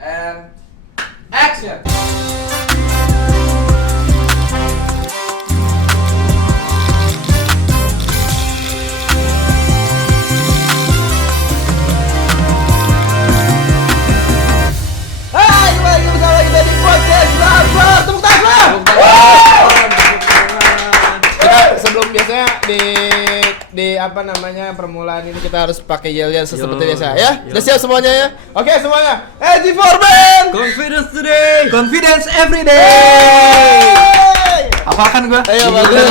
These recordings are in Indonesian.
And action. Hai, kembali lagi bersama kita di podcast Bang. Tepuk tangan. Kita sebelum biasanya di apa namanya permulaan ini kita harus pakai yel-yel seperti biasa ya. Udah siap semuanya ya? Oke semuanya. G4 Band. Confidence today, confidence every day. Apaan gua? Ayo bagus.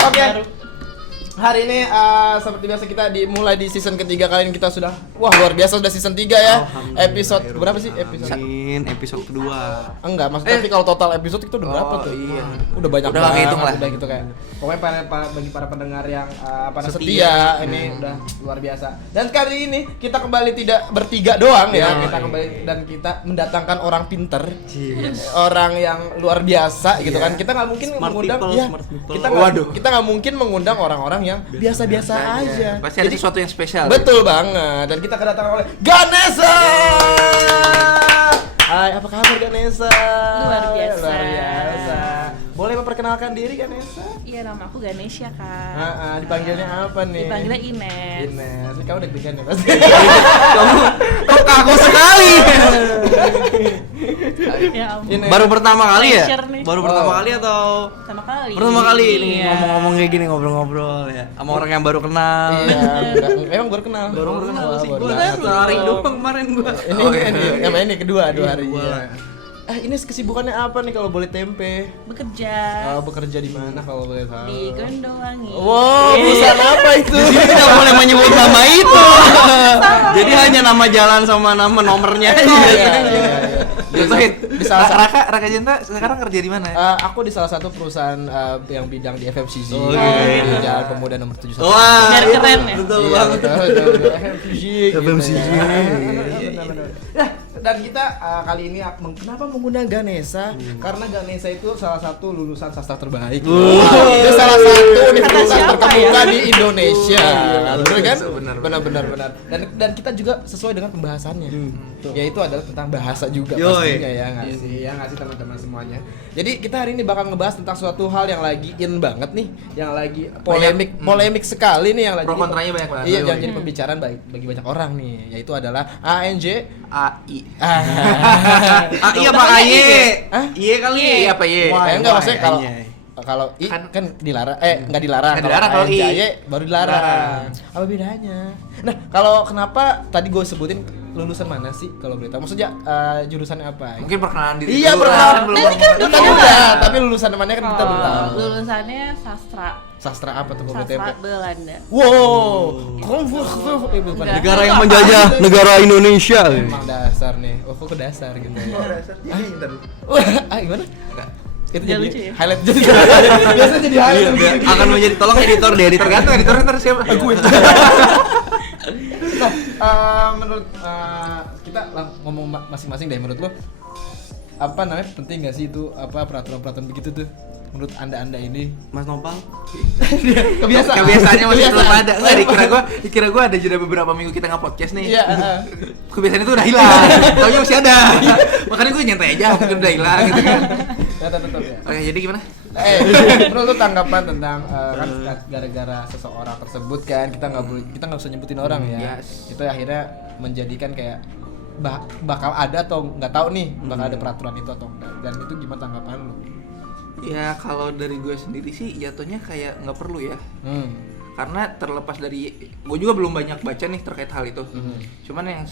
Oke. Hari ini seperti biasa kita dimulai di season ketiga kali ini kita sudah luar biasa sudah season 3 ya. Episode berapa sih Episode kedua. Enggak, maksudnya tapi kalau total episode itu udah berapa tuh? Iya. Udah banyak Udah banget, hitung lah. udah gitu kayak. Pokoknya bagi para pendengar yang setia ini udah luar biasa. Dan kali ini kita kembali tidak bertiga doang ya. Kita kembali dan kita mendatangkan orang pinter. Orang yang luar biasa gitu kan. Kita nggak mungkin mengundang kita nggak mungkin mengundang orang-orang yang biasa-biasa aja. Pasti ada sesuatu yang spesial. Betul banget. Dan kita kedatangan oleh Ganesha. Hai, apa kabar Ganesha? Luar biasa. Luar biasa. Boleh memperkenalkan diri Ganesha? Iya, nama aku Ganesha, Kak. Dipanggilnya apa nih? Dipanggilnya Ines. Ines. Ini kamu deg-degan ya pasti. Kok kaku sekali? Ya ampun. Ines. Baru pertama kali ya? Pressure nih. Baru pertama kali atau Pertama kali. pertama kali ini Iya. ngomong-ngomong kayak gini ngobrol-ngobrol ya sama orang yang baru kenal. Iya, emang baru kenal. Baru kenal sih. Baru Gua banget. sehari doang kemarin gua. Ini kedua hari. Dua. Ines kesibukannya apa nih kalau boleh tempe? Bekerja Bekerja di mana kalau boleh tahu? di Gondowangi. Wow, perusahaan apa itu? Di sini tidak boleh menyebut nama itu. Jadi hanya nama jalan sama nama nomornya aja. Iya. Di salah Raka Jenta sekarang kerja di mana? Aku di salah satu perusahaan yang bidang di FMCG Oh, iya. di Jalan Pemuda nomor 71. Wah, Biar itu keren ya? Betul Iya, banget. betul. FMCG. FMCG. Gitu ya. Benar. Nah, dan kita kali ini kenapa mengundang Ganesha? Karena Ganesha itu salah satu lulusan sastra terbaik. Itu salah satu universitas siapa terkemuka ya? di Indonesia. Benar kan? Benar. Benar. Dan kita juga sesuai dengan pembahasannya. Yaitu adalah tentang bahasa juga Yoi. pastinya ya nggak sih? Ya nggak sih teman-teman semuanya. Jadi kita hari ini bakal ngebahas tentang suatu hal yang lagi in banget nih, yang lagi polemik sekali nih, yang lagi Pro kontranya banyak banget. Iya, yang jadi pembicaraan bagi banyak orang nih, yaitu adalah ANJ. AI. Ah, AI apa AY? Hah? Iya kali. Iya apa Y? enggak maksudnya kalau I kan dilarang, nggak dilarang. Nggak dilarang kalau I. ANJ baru dilarang. Apa bedanya? Nah, kalau kenapa tadi gue sebutin lulusan mana sih kalau boleh tahu? Maksudnya jurusannya apa? Mungkin perkenalan diri. Iya, dulu perkenalan. kan, belum Tadi ngomong. udah, tapi lulusan mana kan kita belum tahu. Lulusannya sastra. Sastra apa tuh kalau Sastra tempe? Belanda. Wow, bukan. Enggak. Negara yang menjajah negara Indonesia. Emang dasar nih. Oh, kok ke dasar gitu ya? Wah, gimana? Itu Nggak jadi lucu ya? highlight jadi. Biasanya jadi highlight. Iya, akan menjadi tolong editor deh, editor gantung editornya ntar siapa? Gue. Nah, menurut kita ngomong masing-masing deh, menurut lo apa namanya penting nggak sih itu apa peraturan-peraturan begitu tuh menurut anda ini? Mas Nopal. Kebiasaannya masih belum ada. Enggak, dikira gua ada jeda beberapa minggu kita nge-podcast nih. Iya, Kebiasaan itu udah hilang. Taunya masih ada. Makanya gue nyantai aja, mungkin udah hilang gitu kan. tetap ya. Oke, jadi gimana? Menurut lo tanggapan tentang kan gara-gara seseorang tersebut kan kita nggak usah nyebutin orang ya. Yes. Itu akhirnya menjadikan kayak bakal ada atau nggak tahu nih bakal ada peraturan itu atau enggak, dan itu gimana tanggapan lo? Ya kalau dari gue sendiri sih jatuhnya kayak nggak perlu ya. Karena terlepas dari gue juga belum banyak baca nih terkait hal itu. Cuman yang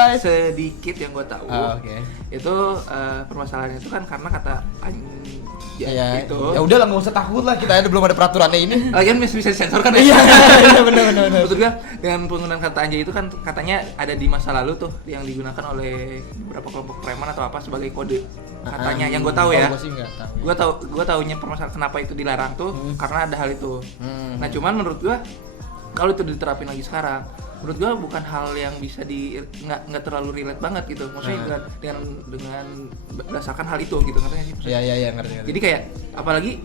sedikit yang gue tahu itu permasalahan itu kan karena kata Ya, itu. ya udah lah, nggak usah takut lah, kita belum ada peraturannya ini. Lagian bisa disensor kan? Iya, benar. Maksud gue dengan penggunaan kata anjay itu kan katanya ada di masa lalu tuh yang digunakan oleh beberapa kelompok preman atau apa sebagai kode katanya yang gue tahu ya. Gue sih nggak tahu. Gue taunya permasalahan kenapa itu dilarang tuh karena ada hal itu. Nah cuman menurut gue kalau itu diterapin lagi sekarang, menurut gue bukan hal yang bisa nggak terlalu relate banget gitu. Maksudnya dengan berdasarkan hal itu gitu, ngerti nggak sih? Iya ngerti. Jadi kayak apalagi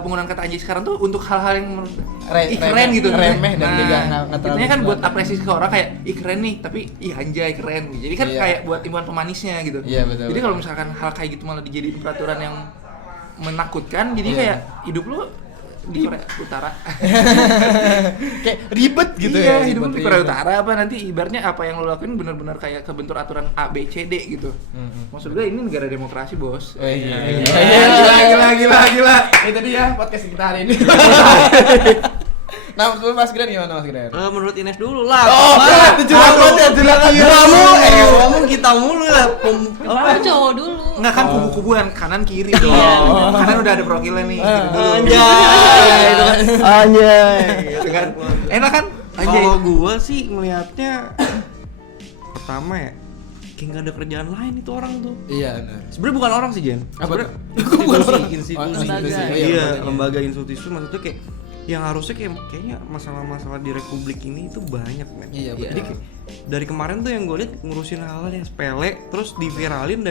penggunaan kata anjay sekarang tuh untuk hal-hal yang menurut keren remeh, gitu, remeh dan juga nggak terlalu intinya kan buat gimana. apresiasi ke orang kayak keren nih, tapi anjay keren, jadi kan Iya. kayak buat imbauan pemanisnya gitu. Iya, betul, Jadi betul. kalau misalkan hal kayak gitu malah dijadiin peraturan yang menakutkan, jadi Iya. kayak hidup lu di Korea Utara Kayak ribet gitu iya, ya. hidup lu ribet, di Korea ribet. Utara apa nanti ibaratnya apa yang lo lakuin benar-benar kayak kebentur aturan A B C D gitu. Maksud gue ini negara demokrasi, Bos. Oh, iya. Gila. Itu dia podcast kita hari ini. Nah, menurut Mas Gren gimana Mas Gren? Menurut Ines dulu lah. Oh, Mana? itu curang lagi. Kamu kita mulu lah. Aku cowok dulu. Enggak kan kubu-kubuan kanan kiri dong. Kanan udah ada perwakilan nih. Kiri dulu. Anjay, itu kan. Anjay. Gitu kan. Enak kan? Anjay. Kalau gua sih ngelihatnya pertama ya kayak nggak ada kerjaan lain itu orang tuh. Iya, benar. Sebenarnya bukan orang sih Jen. Apa Sebenarnya tuh? Bukan orang. institusi. Lembaga. Iya, lembaga institusi maksudnya kayak yang harusnya kayaknya masalah-masalah di republik ini itu banyak men. Iya, betul. Jadi kayak, dari kemarin tuh yang gue lihat ngurusin hal-hal yang sepele terus diviralinnya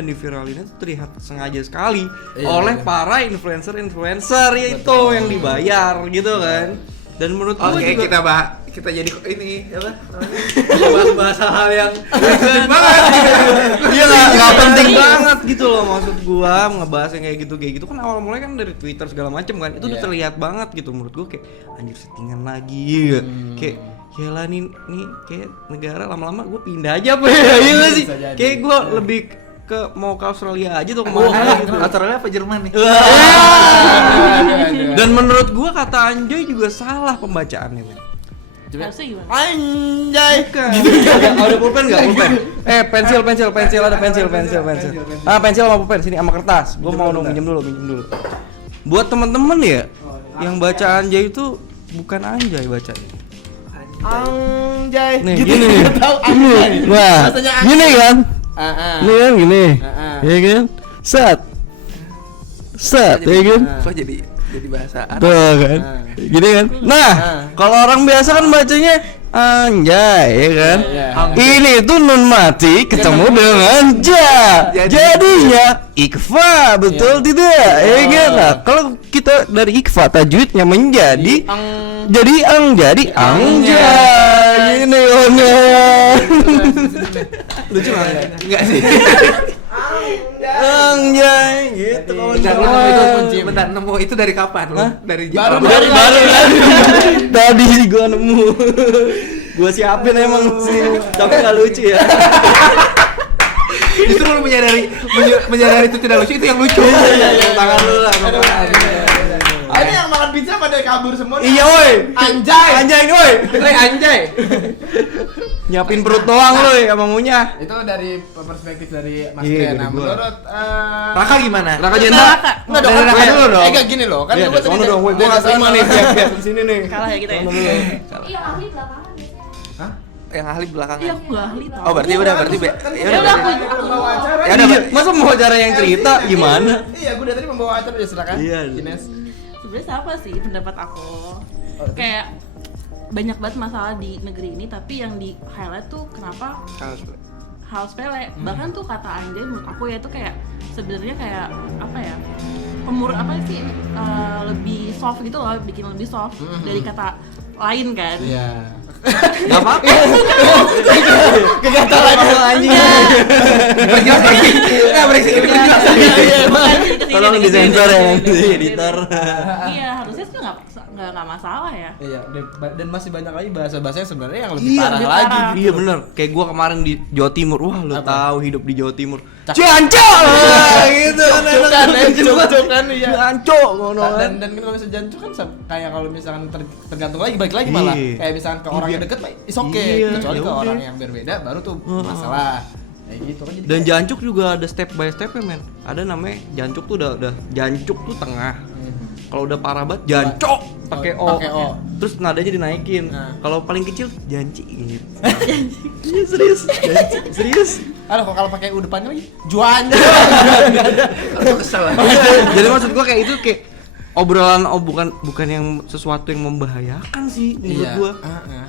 tuh terlihat sengaja sekali Iya, oleh iya. para influencer itu yang dibayar gitu kan. Dan menurut gue Oke, juga kita jadi ini apa? Bahas hal yang penting banget. dia nggak penting banget gitu loh, maksud gua ngebahas yang kayak gitu kan awal mulai kan dari Twitter segala macem kan itu udah Iya. terlihat banget gitu menurut gua kayak anjir settingan lagi kayak yalah nih kayak negara lama-lama gua pindah aja apa ya iya nggak sih Bisa jadi. kayak gua lebih mau ke Australia aja tuh kemana gitu. Australia apa Jerman nih? Dan menurut gua kata anjay juga salah pembacaannya men. Harusnya gimana? Anjay. Ada pulpen nggak? Pulpen. Pensil ada pensil. Pensil sama pulpen sini sama kertas. Gua mau minjem dulu. Buat temen-temen ya, yang baca anjay itu bukan anjay bacanya. Anjay. Nih, Gitu, gini. nggak tahu anjay. Wah, Rasanya gini kan? Ah. Ini kan gini. Ya kan? Set, ya kan? Kok jadi bahasa Arab? Tuh kan, gini kan. Nah, kalau orang biasa kan bacanya anjay, ya kan. Iya. Ini tuh nun mati ketemu dengan ja. Jadinya ikfa, betul tidak? Ya kan. Nah, kalau kita dari ikfa tajwidnya menjadi jadi anjay. Gini lucu banget. Enggak sih. Anjay, gitu. Bentar, lu nemu itu kunci. Bentar, nemu itu dari kapan? Lu? Dari Baru Jepang. Tadi gua nemu. Gua siapin emang sih. Tapi enggak lucu ya. Justru lu menyadari itu tidak lucu, itu yang lucu. Tangan lu lah. Ini yang makan pizza pada kabur semua. Iya, woi. Anjay. Anjay nih, woi. Anjay. Nyiapin perut doang lu ya sama munya. Itu dari perspektif dari Mas Iya, Gren. Nah, dari gua. menurut Raka gimana? Raka Nah, Jenta. Raka. Enggak dong, Dari Raka dulu dong. Enggak gini loh, kan Iya, gua sono dong, woi. Gua enggak terima nih biar di sini nih. Kalah ya kita ya? Iya, ahli belakangan biasanya. Yang ahli belakangan. Iya, aku gak ahli tau. Oh, berarti udah Ya udah aku membawa acara. Ya udah, Iya, masa mau cara yang cerita gimana? Iya, gua dari tadi membawa acara ya silakan. Iya. Ines. sebenarnya apa sih pendapat aku? Kayak banyak banget masalah di negeri ini, tapi yang di highlight tuh kenapa hal sepele. Bahkan tuh kata anjay menurut aku ya itu kayak sebenarnya kayak apa ya, apa sih, lebih soft gitu loh, bikin lebih soft dari kata lain kan. Iya. Gak apa-apa. Kegatalan Anjing. Nggak berisik ini penjelasan. Tolong disensor ya editor. Iya, harusnya sih nggak masalah ya. Iya, dan masih banyak lagi bahasa-bahasa yang sebenarnya yang lebih Iya, parah lebih lagi. parah. Iya bener, kayak gua kemarin di Jawa Timur, wah lu Apa? tahu hidup di Jawa Timur. Cak. Jancok, gitu kan, Cuk kan, iya. Jancok, ngono kan. Dan kalau misalnya jancuk kan kayak kalau misalkan tergantung lagi balik lagi malah. Iya. Kayak misalkan ke orang yang deket, is okay. Iya, Kecuali ke yaudah. orang yang berbeda baru tuh masalah. Kayak gitu kan jadi. Dan jancuk juga ada step by stepnya men. Ada namanya jancuk tuh udah jancuk tuh tengah. Kalau udah parah banget jancok pakai O. Pakai O. Terus nadanya dinaikin. Nah. Kalau paling kecil janci gitu. Iya serius. Janci, serius. Aduh, kalau pakai U depannya lagi juan. Aku kesel lah. Jadi maksud gua kayak itu kayak obrolan bukan yang sesuatu yang membahayakan sih menurut Iya. gua.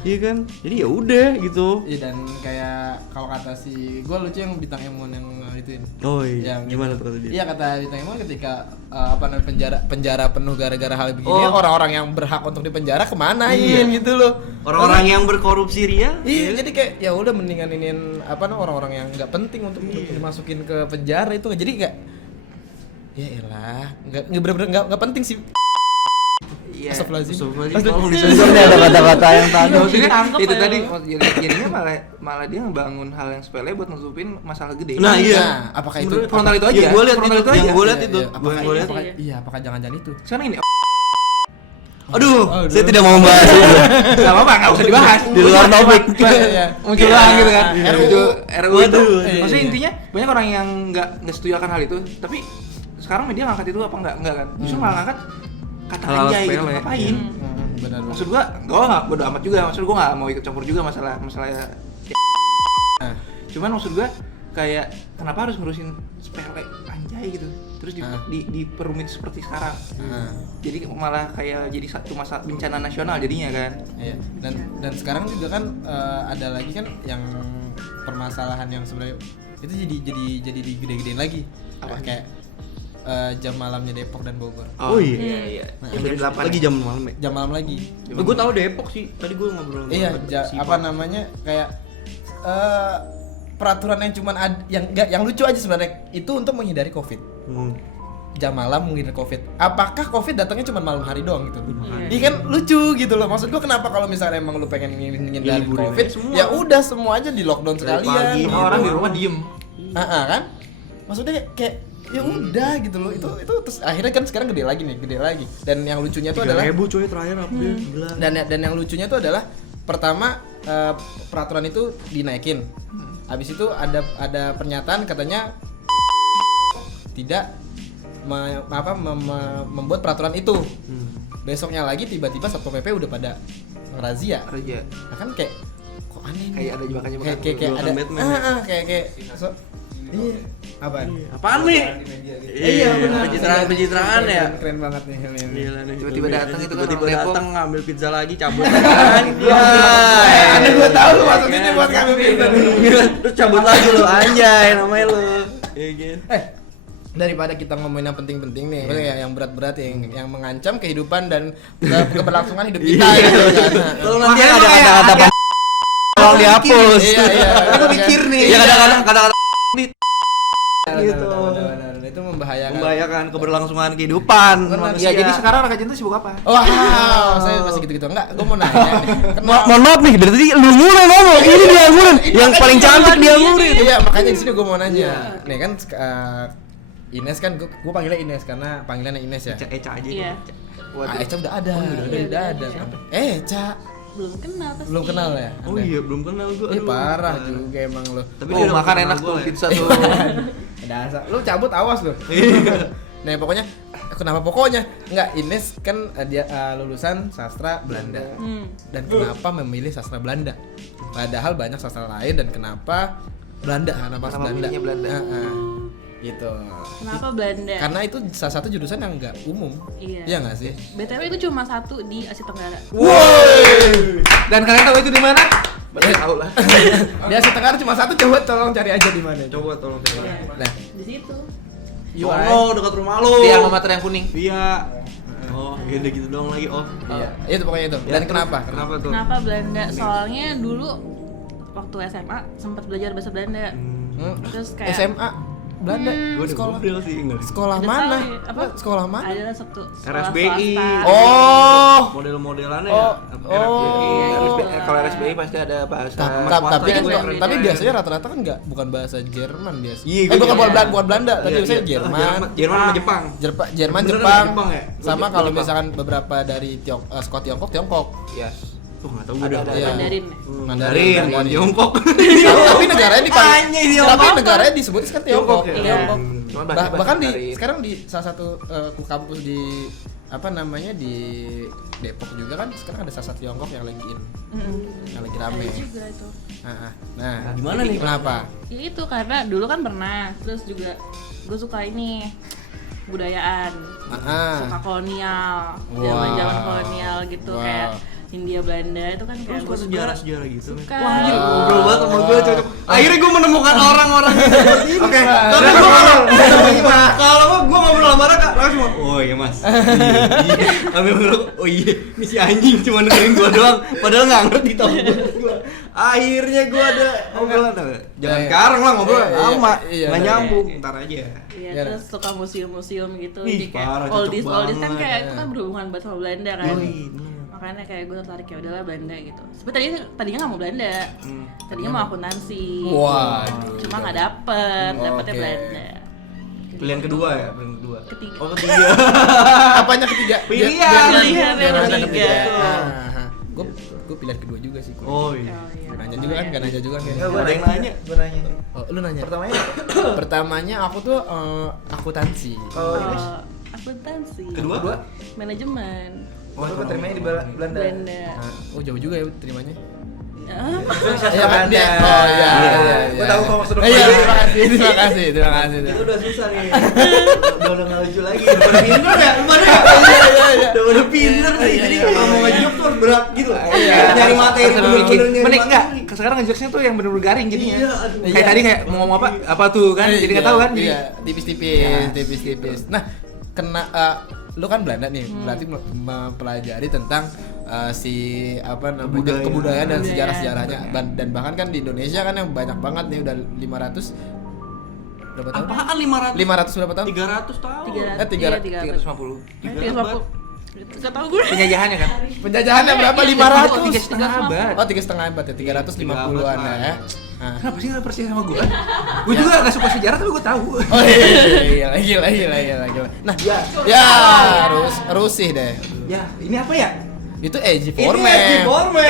Iya kan? Jadi ya udah gitu. Iya, dan kayak kalau kata si gue lucu yang bintang Emon yang ituin. Oh iya. Yang Gimana gitu. tuh kata dia? Iya, kata bintang Emon ketika penjara penuh gara-gara hal begini, orang-orang yang berhak untuk dipenjara kemanain gitu loh. Orang-orang yang berkorupsi Ria? Iya, jadi kayak ya udah mendingan inin orang-orang yang nggak penting untuk dimasukin ke penjara itu. Jadi kayak ya elah, nggak penting sih. Iya. Astagfirullahaladzim. Tolong disensor nih ada kata-kata yang tadi. Maksudnya Ditangkep itu ya. tadi jadinya malah dia ngebangun hal yang sepele buat nutupin masalah gede. Nah, iya. Nah, apakah itu Frontal itu aja. Yang gue lihat Frontal itu, itu aja. yang gue lihat Iya, itu, iya. gue lihat. apakah jangan-jangan itu? Sekarang ini Aduh, Aduh. saya tidak mau membahas itu. nggak apa-apa, nggak usah dibahas. Di luar topik. Iya. Muncul doang gitu kan. Iya. Muncul RUU itu. Iya. Maksudnya intinya banyak orang yang nggak setuju akan hal itu, tapi sekarang media ngangkat itu apa enggak kan? Justru malah ngangkat kata Hal anjay gitu, sepele. ngapain? Benar. Maksud gua nggak bodo amat juga, maksud gua nggak mau ikut campur juga masalah Nah. cuman maksud gua kayak kenapa harus ngurusin sepele anjay gitu terus diperumit seperti sekarang. Jadi malah kayak jadi satu masalah bencana nasional jadinya kan. Iya. Dan sekarang juga kan ada lagi kan yang permasalahan yang sebenarnya itu jadi digede-gedein lagi. Apa? Kayak jam malamnya Depok dan Bogor. Oh iya. Jam 8 Lagi jam malam ya. Jam malam lagi. Gue tahu Depok sih. Tadi gue ngobrol. Iya, apa namanya kayak peraturan yang cuman yang lucu aja sebenarnya itu untuk menghindari Covid. Jam malam menghindari Covid. Apakah Covid datangnya cuma malam hari doang gitu? Iya kan lucu gitu loh. Maksud gua kenapa kalau misalnya emang lu pengen menghindari liburin Covid, aja semua. ya udah semua aja di lockdown Dari sekalian. pagi, gitu. orang di rumah diem. Kan? Maksudnya kayak ya udah gitu loh. Itu terus akhirnya kan sekarang gede lagi. Dan yang lucunya tuh adalah 3.000 coy terakhir April. Gila. dan yang lucunya tuh adalah pertama peraturan itu dinaikin. Habis itu ada pernyataan katanya tidak membuat peraturan itu. Besoknya lagi tiba-tiba Satpol PP udah pada ngerazia. Kerja. Nah kan kayak kok aneh nih. Kayak ada jebakan-jebakan. Kayak Jebakan ada Batman kayak iya. Apaan? Apaan nih? Iya, benar. Pencitraan ya. Keren banget nih ini. Gila nih. Tiba-tiba datang itu kan tiba-tiba orang Depok. datang ngambil pizza lagi cabut kan. Ada gua tahu lu masuk sini buat kami pintar. Terus cabut lagi lu anjay namanya lu. Iya gitu. Daripada kita ngomongin yang penting-penting nih, maksudnya yang berat-berat yang mengancam kehidupan dan keberlangsungan hidup kita gitu kan. Kalau nanti ada kata-kata tolong dihapus. Iya. Aku mikir nih. Ya kata-kata Gitu. Itu membahayakan keberlangsungan kehidupan Benar. manusia. Ya jadi sekarang anak cinta sibuk apa? Wow, saya masih gitu-gitu. Enggak, gua mau nanya nih. Mohon maaf nih, dari tadi lu mulai ngomong, ini dia ngurin. Yang paling cantik dia ngurin. Iya, makanya di sini gua mau nanya. Nih kan Ines kan gua panggilnya Ines karena panggilannya Ines ya. Eca aja. Iya. Eca udah ada. Udah ada. Eca Belum kenal pasti. belum kenal ya? Oh iya, belum kenal gua. Ini parah juga emang lu. Tapi Oh, dia udah makan kenal enak gua tuh ya. pizza tuh. Dasar. Lu cabut awas lu. Nah, pokoknya kenapa pokoknya? Enggak, Ines kan dia lulusan sastra Belanda. Dan kenapa memilih sastra Belanda? Padahal banyak sastra lain dan kenapa Belanda? Kenapa Kenapa Belanda? milihnya Belanda? Gitu. Kenapa Belanda? Karena itu salah satu jurusan yang enggak umum. Iya. Iya enggak sih? BTW itu cuma satu di Asia Tenggara. Dan kalian tahu itu di mana? Betul tahu lah. Di Asia Tenggara cuma satu, coba tolong cari aja di mana. Coba tolong cari. Nah, Di situ. UI. Oh, dekat rumah lu. Di alma mater yang kuning. Iya. Oh, ya udah gitu doang lagi. Oh. Iya, itu pokoknya itu. Dan kenapa? Kenapa tuh? Kenapa Belanda? Soalnya dulu waktu SMA sempat belajar bahasa Belanda. Terus kayak SMA Belanda. Gue udah Sekolah ngobrol sih enggak. sekolah Udah mana? tahu ya, apa? Sekolah mana? Adalah satu sekolah RSBI. swasta. Oh. Model-modelannya Oh. ya. Kalau RSBI pasti ada bahasa. Tapi kan swasta. tapi biasanya rata-rata kan bukan bahasa Jerman biasa. Iya, gua bukan juga. bukan Belanda, tapi Iya, biasanya iya. Jerman. Jerman sama Jepang. Jerman, Beneran Jepang. Jepang ya? Sama Gua kalau Jepang. misalkan beberapa dari sekolah Tiongkok. Yes. Tuh enggak tahu gue udah. Ada. Iya. Mandarin. Mandarin, bukan Tiongkok. Tapi negaranya Anjay, dia tapi apa-apa. negaranya disebut kan Tiongkok. Tiongkok, ya? Tiongkok. Cuma bahasa Bahkan Mandarin. sekarang di salah satu kampus di apa namanya di Depok juga kan sekarang ada sastra Tiongkok yang lagi yang lagi rame. Ada juga itu. Nah, Gimana nih? Kenapa? Ya itu karena dulu kan pernah, terus juga gue suka ini kebudayaan, suka kolonial, Wow. zaman kolonial gitu, Wow. kayak Hindia Belanda itu kan kayak Suka sejarah-sejarah gitu. suka. Wah, anjir, ngobrol banget sama gue cocok. Akhirnya gue menemukan orang-orang yang seperti ini. Oke, Tapi gue kalau gue ngobrol sama Raka, Raka cuma, oh iya mas. Iya. Ambil ngobrol, oh iya, ini si anjing cuma dengerin gue doang. Padahal nggak ngerti tau gue. Akhirnya gue ada obrolan. Jangan Iya. sekarang lah ngobrol lama, Iya, nggak iya. nyambung. Ntar aja. Iya, Iya. terus suka museum-museum gitu. Ih, Jadi kayak parah, oldies cocok kan banget. kayak itu kan berhubungan banget sama Belanda kan. Yoi, bener. Makanya kayak gue tertarik ya udahlah Belanda gitu. Sebenarnya tadinya nggak mau Belanda. Tadinya mau akuntansi. Waduh. Cuma nggak dapetnya Oke. Belanda. Pilihan kedua ya, pilihan kedua. Ketiga. Oh ketiga. Apanya ketiga? Pilihan. Pilihan yang ketiga. Gue pilihan kedua juga sih. Oh iya. Oh, iya. Nanya juga kan, nanya juga kan. Enggak, ada yang nanya. Gue nanya. Oh, lu nanya. Pertamanya Pertamanya aku tuh akuntansi. oh, Akuntansi. Kedua? Manajemen. oh lu terimanya di Belanda. Belanda. Oh, jauh juga ya terimanya. Ah, Sastra Belanda. Oh iya, iya. Gue tahu kok maksud lu. Iya, terima kasih. Kita udah susah nih. Udah nggak lucu lagi. Udah pada pinter ya? Iya. Udah pada pinter sih. Jadi kalau mau ngejok tuh harus berat gitu. Iya. Nyari materi bener-bener nyari Menik enggak? materi. Sekarang ngejokesnya tuh yang bener-bener garing jadinya. Iya, aduh. Kayak tadi kayak mau ngomong apa tuh kan? Jadi nggak tahu kan? Jadi Iya, tipis-tipis. Nah, kena lu kan Belanda nih, berarti mempelajari tentang si apa namanya kebudayaan dan sejarah-sejarahnya. Dan bahkan kan di Indonesia kan yang banyak banget nih udah 500 berapa tahun? Apaan 500? 500 berapa tahun? 300 tahun. 300. 350. 350. Gak tau gue. Penjajahannya kan? Penjajahannya berapa? 500. 3,5 abad. Oh, 3,5 abad ya, 350-an ya. Nah. Kenapa sih nggak percaya sama gue? Gue juga nggak suka sejarah tapi gue tahu. Oh iya, gila. Nah, ya Rusih deh. Ya, ini apa ya? Itu Eji Ini Forman. Eji Forman.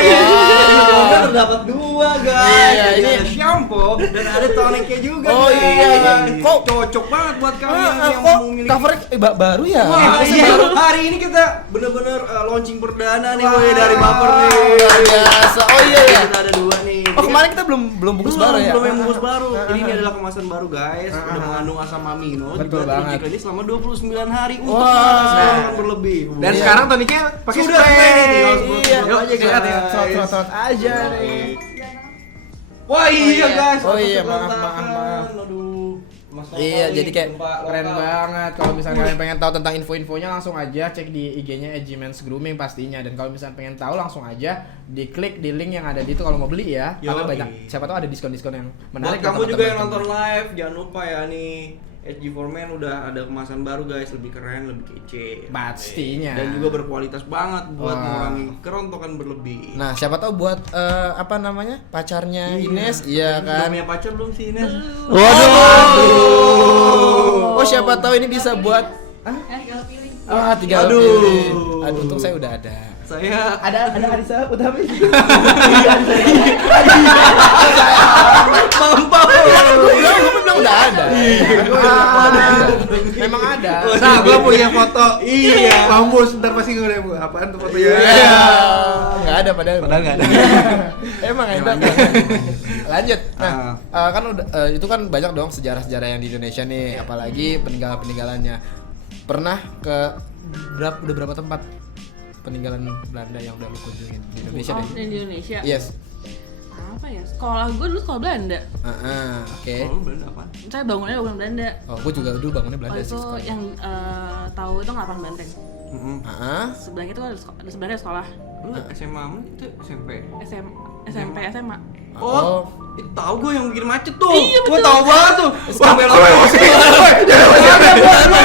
Terdapat dua guys. Iya, Jadi ini- ada shampoo dan ada toniknya juga. Oh, guys. iya. Kok- cocok banget buat kalian yang Kok memiliki. covernya baru ya? Wah, Maksudnya iya. baru. Hari ini kita bener-bener launching perdana nih boy dari Baper nih. Luar biasa. Oh iya ya. Kita ada dua nih. Oh, kemarin kita belum bungkus baru ya? Belum yang bungkus baru. Jadi ini adalah kemasan baru guys. Udah mengandung asam amino. Betul juga banget. teruji klinis selama 29 hari untuk Wah. mengatasi berlebih. Dan Iya. sekarang toniknya pakai Sudah spray. spray nih, tinggal Iya. semprot aja guys. Trot aja nih. Wah iya guys. Oh iya, Berantakan. maaf. Aduh. Mas Iya, Topal jadi nih, kayak gempa keren lokal. banget. Kalau misalnya kalian pengen tahu tentang info-infonya langsung aja cek di IG-nya Edgy Men's Grooming pastinya. Dan kalau misalnya pengen tahu langsung aja diklik di link yang ada di itu kalau mau beli ya. Karena Yoi. banyak siapa tahu ada diskon-diskon yang Buat menarik. kamu buat juga yang teman-teman. nonton live, jangan lupa ya nih SG Forman udah ada kemasan baru guys, lebih keren, lebih kece. Pastinya. Dan juga berkualitas banget buat Wah. mengurangi kerontokan berlebih. Nah, siapa tahu buat apa namanya? Pacarnya Iya. Ines, iya Udah kan? punya pacar belum sih Ines? Oh, siapa tahu ini bisa buat Tinggal pilih. tinggal Aduh. pilih. Aduh, untung saya udah ada. Saya Ada Arisa Utami. mampau. Gue bilang udah ada. Memang ada. Nah, gue punya foto. Iya. Mampus, ntar pasti gue udah apaan tuh fotonya. Iya. Enggak ada padahal. Padahal nggak ada. Emang enak. Lanjut. Nah, kan udah itu kan banyak dong sejarah-sejarah yang di Indonesia nih, apalagi peninggalan-peninggalannya. Pernah ke udah berapa tempat peninggalan Belanda yang udah lu kunjungin di Indonesia Oh, deh? di Indonesia. Yes. Apa ya? Sekolah gue dulu sekolah Belanda. Oke. Kalau lu Belanda apaan? Saya bangunnya bangunan Belanda. Oh, gue juga dulu bangunnya Oh Belanda sih itu sekolah. yang tahu itu nggak Benteng. Heeh. Sebelahnya itu ada sebelahnya sekolah. Lu SMA mana itu SMP? SMP SMA. Oh. Itu tahu gue yang bikin macet tuh. Iya, Gue betul. tahu banget tuh. Sampai lo gue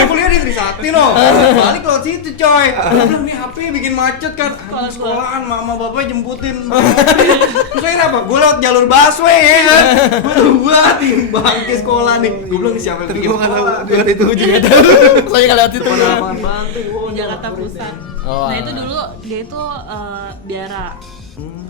kuliah di Trisakti no. Balik lewat situ coy. Gue bilang nih HP bikin macet kan. Aduh, sekolahan mama bapaknya jemputin. Terus akhirnya apa? Gue lewat jalur busway ya kan. Gue tuh buat nih bangke sekolah nih. Gue bilang siapa yang Tapi bikin gue nggak tahu sekolah? juga itu juga tahu. Saya nggak lewat itu. Depan lapangan banteng. Di Jakarta Pusat. Oh, Nah itu alah. dulu dia itu biara.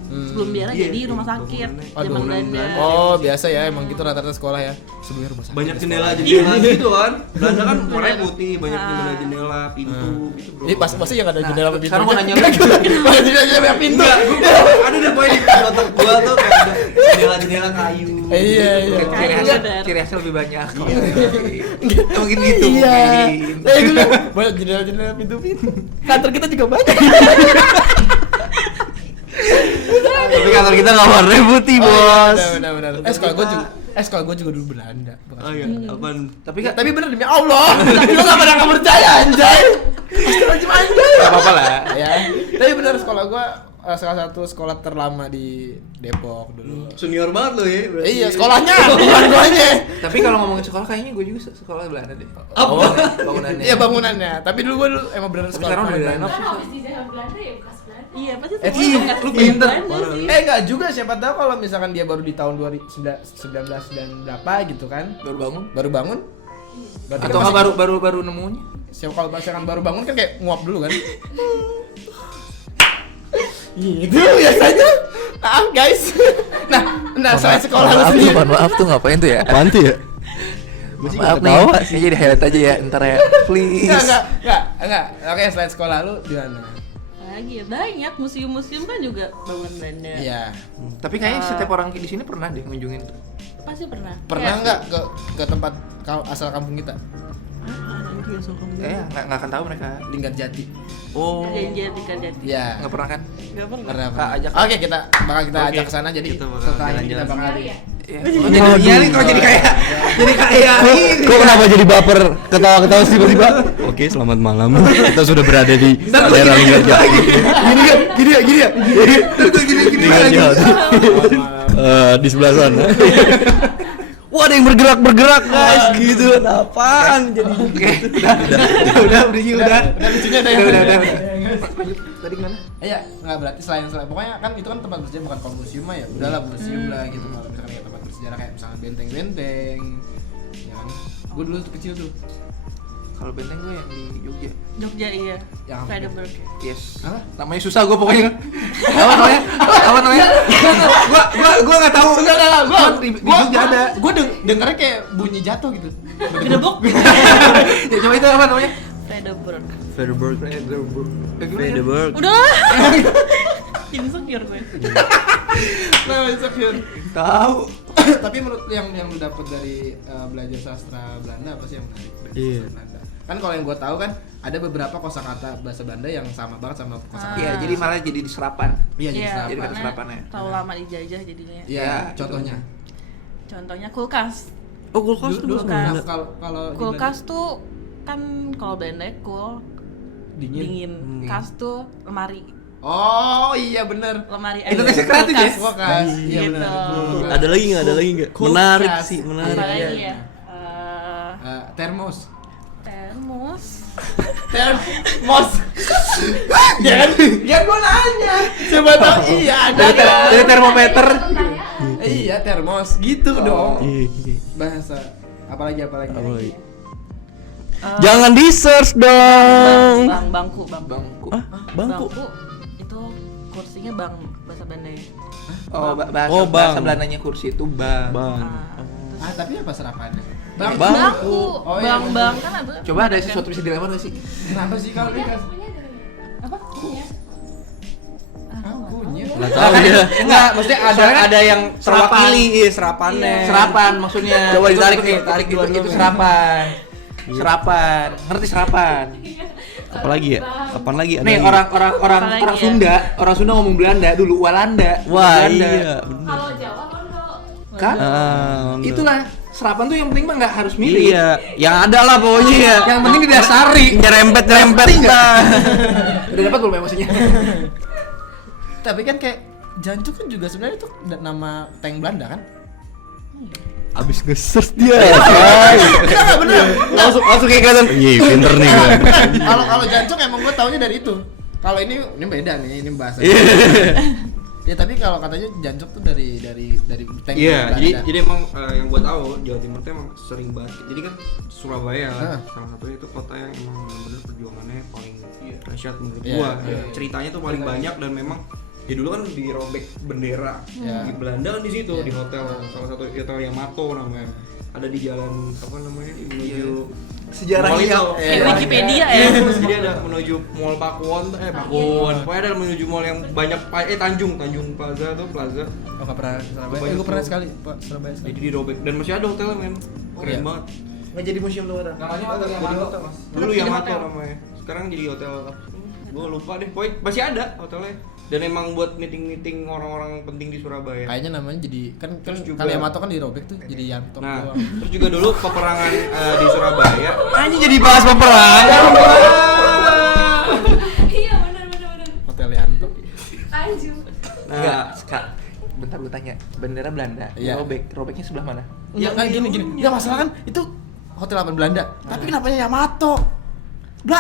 Sebelum biara Iya, jadi iya, rumah sakit bangunannya. zaman Bangunan Belanda. Belanda. Oh, biasa ya emang gitu rata-rata sekolah ya. Sebelumnya rumah sakit. Banyak ada jendela-jendela Iya. gitu kan. Belanda kan warnanya putih, banyak jendela-jendela, pintu gitu bro. Ini pasti yang ada jendela sama pintu. sekarang mau aja. nanya Banyak jendela sama pintu. Enggak, ada deh poin di otak gua tuh kayak ada jendela kayu. Iya. Ciri khasnya lebih banyak. Mungkin gitu. Iya. mungkin. Gue bilang banyak jendela-jendela pintu-pintu. Kantor kita juga banyak. Tapi kantor kita nggak warnanya putih, Bos. Benar. Sekolah gue juga dulu Belanda. Oh iya, apaan? Tapi bener demi Allah. Lu enggak pernah kamu percaya anjay. Astagfirullahaladzim anjay. Gak apa-apa lah. Ya. Tapi bener sekolah gue salah satu sekolah terlama di Depok dulu. Senior banget lo ya. berarti. Iya, sekolahnya, bukan guanya. Tapi kalau ngomongin sekolah kayaknya gue juga sekolah Belanda deh. Oh, Bangunannya. iya bangunannya. Tapi dulu gue emang bener Tapi sekolah sekarang udah Belanda. renov sih. Habis di zaman Belanda ya bekas Belanda. Iya, pasti Eh, semua iya, bekas lu di pinter. Belanda Parah sih. lu. Enggak juga, siapa tahu kalau misalkan dia baru di tahun 2019 dan berapa gitu kan. Baru bangun. Baru bangun. Berarti Atau kan nggak masih- baru nemunya? siapa kalau misalkan baru bangun kan kayak nguap dulu kan. Gitu biasanya. Guys. Nah saya sekolah lu sendiri. Maaf tuh ngapain tuh ya? Apaan tuh ya? Maaf nih. Ini jadi highlight aja ya, ntar ya. Please. Enggak. Oke, selain sekolah lu di mana? Lagi ya banyak museum-museum kan juga bangunan Belanda. Iya. Tapi kayaknya setiap orang di sini pernah deh ngunjungin. Pasti pernah. Pernah Kayak- enggak ke tempat asal kampung kita? Nggak akan tahu mereka. Linggar Jati. Oh. Janji kan jadi. Iya. Nggak pernah kan? Enggak pernah. Pernah. Kak, ajak. Oke, kita ajak ke sana jadi Kita bakal setelah ini kita jalan-jalan. bakal Sekali ya. Iya. Iya nih kok jadi kayak Kok kenapa jadi baper ketawa-ketawa sih tiba-tiba? Oke, selamat malam. Kita sudah berada di daerah Linggarjati. Gini ya. Linggarjati. Di sebelah sana. Wah, ada yang bergerak guys, gitu. Apaan jadi? Udah, berisi udah. Udah lucunya ada Udah. Tadi gimana? Iya, nggak berarti selain pokoknya kan itu kan tempat bersejarah bukan kalau museum mah ya. Udahlah museum lah gitu kalau misalkan kayak tempat bersejarah kayak misalnya benteng-benteng. Ya kan. Gue dulu tuh kecil tuh. Kalau benteng gue yang di Jogja. Jogja iya. Yang apa? Freiburg. Yes. Apa? Namanya susah gue pokoknya. Apa namanya? Gua nggak tahu. Enggak, Cuman di Jogja ada. Gue dengernya kayak bunyi jatuh gitu. Gedebok. Ya coba itu apa namanya? Freiburg. Freiburg. Freiburg. Udah. Insecure gue. Nah, insecure. Tahu. Tapi menurut yang lu dapet dari belajar sastra Belanda apa sih yang menarik dari Iya. bahasa Belanda? Kan kalau yang gue tahu kan ada beberapa kosakata bahasa Belanda yang sama banget sama kosakata. Iya, jadi malah jadi di serapan. Iya, jadi Iya, sama. Jadi kata karena serapan ya. terlalu lama dijajah jadinya. Iya, contohnya. Contohnya kulkas. Oh, kulkas tuh Kulkas. Nah, kalau di Kulkas tuh kan kalau Belanda cool Belanda dingin. Kas tuh lemari. Oh iya bener. Lemari Itu air. tes kreatif ya? Kulkas. Iya Gitu. bener. Ada lagi nggak? Kulkas. Menarik sih, menarik. Apa lagi Iya. ya? Termos. Termos. Termos. Jangan gua nanya. Coba tahu iya ada. Dari termometer. Iya termos gitu dong. Iya. Bahasa apalagi. Apa lagi? Jangan di search dong. Bangku. Bangku. Bangku. Itu kursinya bang bahasa Belanda ya. Oh, bahasa Oh, bang. bahasa Belandanya kursi itu bang. Ah tapi apa serapannya? Bangku. Oh, iya, Bang kan ada. Coba ada sesuatu bisa dilempar nggak sih? Kenapa sih kalau dikasih? Punya dari Apa? punya. Punya. Nggak tahu dia. Enggak, maksudnya ada yang Serapan. terwakili serapannya. Serapan maksudnya. Coba ditarik Itu- nih, itu- tarik itu, duluan itu dulu. serapan. Serapan. Ngerti serapan? Apalagi ya? Kapan lagi? Ada Nih lagi? Apalagi orang ya? Orang Sunda ngomong Belanda dulu, Walanda. Wah, Belanda. iya. bener. Kalau Jawa kondo. Kan? bener. Itulah serapan tuh yang penting mah nggak harus mirip. Iya, yang ada lah pokoknya ya. Yang penting didasari. Nyerempet lah. Udah dapat belum emosinya? Tapi kan kayak Jancuk kan juga sebenarnya itu nama tank Belanda kan? Abis nge-search dia. Enggak bener. Langsung kayak kelihatan. Iya, pinter nih gue. Kalau Jancuk emang gue taunya dari itu. Kalau ini beda nih, ini bahasa. Ya tapi kalau katanya Jancuk tuh dari tank Iya, Belanda. jadi emang yang gua tahu Jawa Timur tuh emang sering banget. Jadi kan Surabaya salah satunya itu kota yang emang benar-benar perjuangannya paling dahsyat menurut Iya, gua. iya. Ceritanya tuh paling banyak dan memang ya dulu kan dirobek bendera Iya. di Belanda kan di situ di hotel salah satu hotel Yamato namanya. ada di jalan apa namanya menuju Sejarah mall itu. Kayak Wikipedia ya. Jadi ada menuju Mall Pakuwon, Pakuwon. Pokoknya ada menuju mall yang banyak Tanjung Plaza tuh plaza. Oh nggak pernah ke Surabaya. Banyak Gue pernah tuh. sekali Pak Surabaya sekali. Jadi dirobek dan masih ada hotelnya men. Keren Iya. banget. Nggak jadi museum tuh hotel. Namanya hotel Yamato Mas. Dulu Tetap jadi Yamato hotel. namanya. Sekarang jadi hotel. Gue lupa deh. Pokoknya masih ada hotelnya. Dan emang buat meeting orang-orang penting di Surabaya. Kayaknya namanya jadi kan Terus juga- kali Yamato kan dirobek tuh jadi Yanto Nah, doang. terus juga dulu peperangan di Surabaya. Anjing jadi bahas peperangan. Iya benar. Hotel Yanto. Anjir. Enggak, Nah, Kak. Bentar gue tanya. Bendera Belanda. Iya. Robeknya sebelah mana? Ya kayak gini. Enggak masalah kan itu hotel apa Belanda. Tapi kenapa Yamato?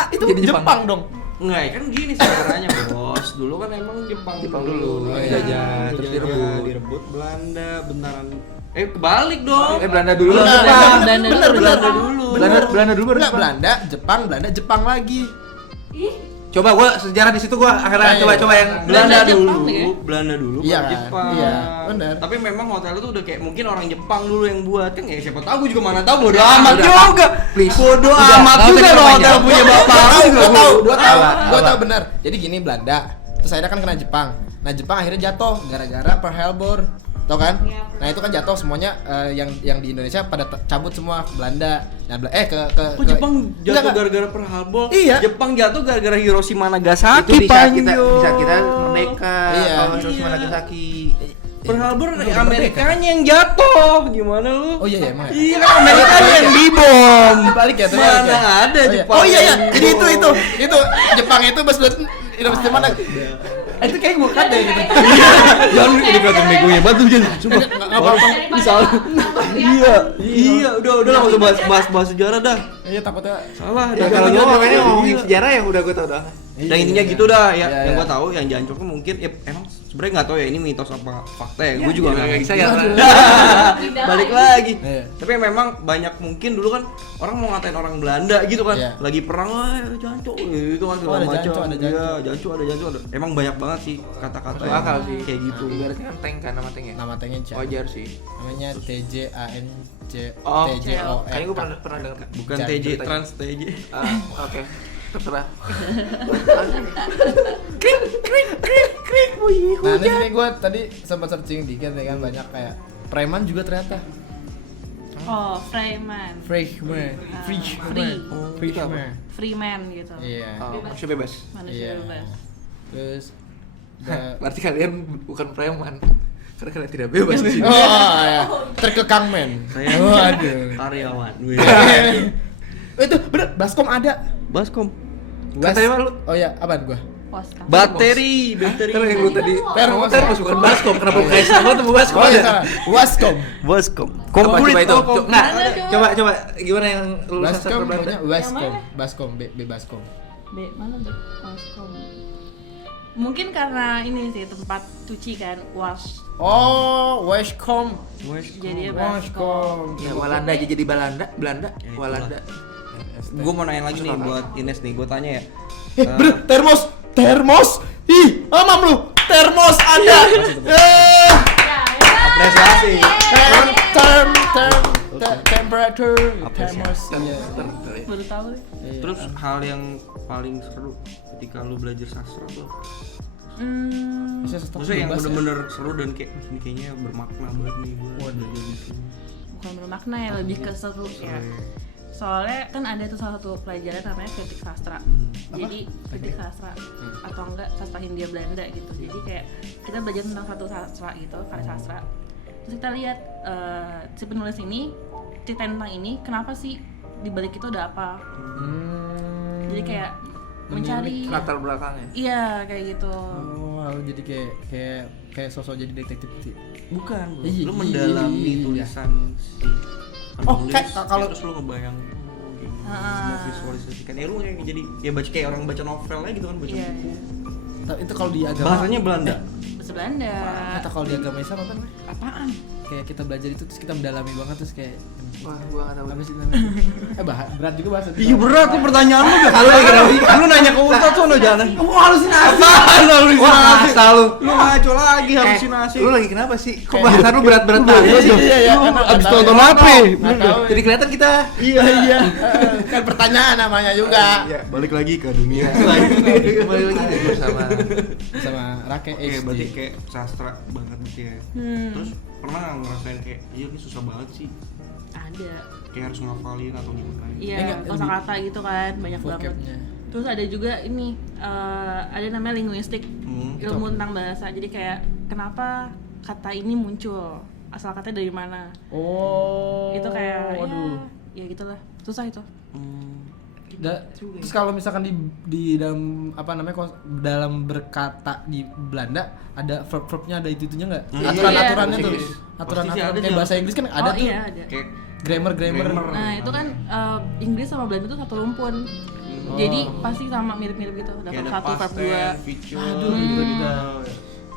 Itu Jadi Jepang. Jepang dong. enggak ya kan gini sejarahnya bos. Dulu kan emang Jepang dulu. Oh, iya. Jajah, terus direbut. direbut Belanda bentaran. Kebalik dong. Belanda dulu. Benar, Jepang. benar, Belanda dulu. Belanda dulu baru Enggak Jepang. Belanda, Jepang lagi. Ih, Coba gua sejarah di situ gua akhirnya Ayo. coba yang Belanda Jepang dulu, ya? Belanda dulu, Iya baru kan? Jepang. Iya, benar. Tapi memang hotel itu udah kayak mungkin orang Jepang dulu yang buat kan ya siapa tahu gua juga mana tahu bodo Ya, amat udah, juga. please. Bodo Udah, amat nggak usah juga loh diperpanjang. hotel punya bapak. Gua tahu benar. Jadi gini Belanda, terus akhirnya kan kena Jepang. Nah Jepang akhirnya jatuh gara-gara Pearl Harbor, tau kan? Iya. Nah itu kan jatuh semuanya yang di Indonesia pada cabut semua ke Belanda. Nah Kok Jepang jatuh Enggak. gara-gara Pearl Harbor? Iya. Jepang jatuh gara-gara Hiroshima itu Nagasaki. di saat kita Panjo. di saat kita merdeka. Iya. Kalau Hiroshima Nagasaki. Pearl Harbor Udah Amerikanya yang jatuh. Gimana lu? Oh iya emang. Iya kan Amerikanya yang dibom. Balik ya, terbalik Mana ya? ada Oh iya. Jepang. Oh iya ya. yang Jadi dibom. itu Jepang itu pas buat Indonesia mana? Itu kayak gue cut deh gitu. Jangan lu dikatain begonya batu jangan. Sumpah. Enggak apa-apa. Salah. Iya, udah lah enggak usah bahas sejarah dah. Iya takutnya Salah. Ya kalau gua makanya ngomongin sejarah yang udah gua tahu dah. Dan intinya gitu dah ya. Iya, Yang iya. gua tahu yang jancurnya mungkin ya emang sebenarnya nggak tahu ya ini mitos apa fakta ya. Gua juga nggak bisa ya. Balik lagi. Iya. Tapi memang banyak mungkin dulu kan orang mau ngatain orang Belanda gitu kan. Iya. Lagi perang jancuk gitu kan segala ada macam. jancuk, ada jancuk. Iya, jancuk ada. Emang banyak banget sih kata-kata Masuk yang akal sih. kayak gitu. Ibaratnya kan tank kan nama tanknya. nama tanknya Chan. Wajar sih. Namanya TJANC Oh, TJO. kayaknya gua pernah dengar. Bukan Jangan TJ ceritanya. Trans TJ. Oke. Terserah. Nah, ini sini gue tadi sempat searching dikit ya kan banyak kayak preman juga ternyata. Oh, Freeman. Freshman. Freshman. Freeman gitu. Iya. Oh, manusia bebas. Manusia Iya. bebas. Terus Berarti kalian bukan preman. Karena kalian tidak bebas di sini. oh ya. Terkekang men. Saya Waduh. karyawan. Itu bener Baskom ada. Baskom. Katanya lu. Oh iya, apaan gua? Poskas. Bateri. Karena yang lu tadi Termos. termos bukan baskom. Kenapa kayak sama tuh baskom Oh iya, aja? salah. Waskom. Baskom. Coba itu. Nah, Coba. coba gimana yang lulusan Baskom sastra Belanda? namanya Waskom. Yang Baskom, B Baskom. B mana B? Waskom. Mungkin karena ini sih tempat cuci kan, wash. Oh, Waskom. Jadi ya baskom. Ya Walanda aja jadi Belanda, Ya, Walanda. Gue mau nanya lagi nih buat Ines nih, gue tanya ya. Bener, termos. Ih, amam lu. Termos ada. Apresiasi. Temperature. Apresiasi. Termos. Iya. Baru tahu deh. Terus hal yang paling seru ketika lu belajar sastra tuh? Bisa stop Maksudnya yang bebas ya? bener-bener seru dan kayak "Wih, ini kayaknya bermakna banget nih gue belajar di sini." Bukan bermakna ya, lebih ke seru ya. Soalnya kan ada tuh salah satu pelajaran namanya kritik sastra. Jadi kritik sastra atau enggak sastra Hindia Belanda gitu. Jadi kayak kita belajar tentang satu sastra gitu, karya sastra. Terus kita lihat si penulis ini cerita tentang ini, kenapa sih di balik itu ada apa? Jadi kayak mencari Latar belakangnya. iya kayak gitu. Oh, lalu jadi kayak sosok jadi detektif. Bukan, bro. Iya, Lu mendalami iya. tulisan si Oh, penulis, kayak kalau- terus lu ngebayang Ah. visualisasikan. Ya lu kayak jadi ya baca kayak orang baca novel aja gitu kan, baca Iya, buku. Itu kalau di agama Bahasanya Belanda. bahasa Belanda. Kata kalau di agama Islam apa namanya? Apaan? kayak kita belajar itu terus kita mendalami banget terus kayak Wah, gua enggak tahu. apa sih namanya? Berat juga bahasa. Iya berat tuh pertanyaan lu gak? Lu nanya ke Ustadz sono jangan. Lu halusinasi. Wah, asal lu. Lu ngaco lagi halusinasi. Lu lagi kenapa sih? Kok bahasan lu berat-berat banget sih? Iya, Abis nonton apa? Jadi kelihatan kita Iya. Kan pertanyaan namanya juga. Balik lagi ke dunia. kembali lagi deh Sama Rake Iya, berarti SD. kayak sastra banget gitu ya. Terus pernah nggak ngerasain kayak iya ini susah banget sih, Ada. kayak harus ngafalin atau gimana? Iya, Enggak, kosakata gitu kan banyak banget. Vocabnya. Terus ada juga ini ada namanya linguistik, ilmu tentang bahasa. Jadi kayak kenapa kata ini muncul, asal katanya dari mana? Oh. Itu kayak waduh. ya gitulah, susah itu. Terus kalau misalkan di dalam apa namanya dalam berkata di Belanda ada verb-verbnya ada itu-itunya nggak? Iya, Aturan-aturannya tuh. Inggris. Aturan-aturan Pasti ada kayak di bahasa Inggris kan ada tuh. Iya ada. Kayak Grammar. Nah itu kan Inggris sama Belanda tuh satu rumpun. Jadi pasti sama mirip-mirip gitu. Ada kayak verb ada satu, verb past dua. tense, future. Aduh, gitu.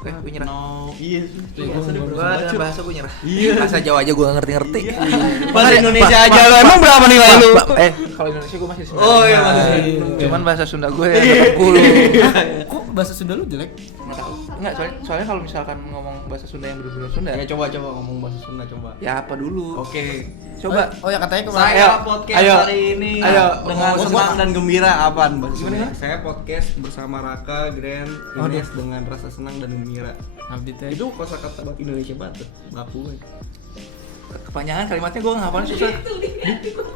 gue nyerah. No, iya sih. Gua dalam bahasa gue nyerah. Bahasa Jawa aja gue gak ngerti-ngerti. Bahasa Indonesia aja Lo emang berapa nilai lu? Kalau Indonesia gue masih 9. Oh, iya, masih. Cuman bahasa Sunda gue ya 10. Kok bahasa Sunda lu jelek? Nggak tahu. Enggak, soalnya kalau misalkan ngomong bahasa Sunda yang benar-benar Sunda. Ya coba ngomong bahasa Sunda coba. Ya apa dulu? Oke. Coba. Oh ya katanya kemarin. Saya podcast ayo. hari ini Ayo. dengan Oh, senang dan gembira apaan bahasa Gimana, Sunda? gimana? Saya podcast bersama Raka, Grand, Ines dengan rasa senang dan gembira. Abdi teh. Itu kosakata Indonesia banget, baku. Kepanjangan kalimatnya gue nggak hafal susah.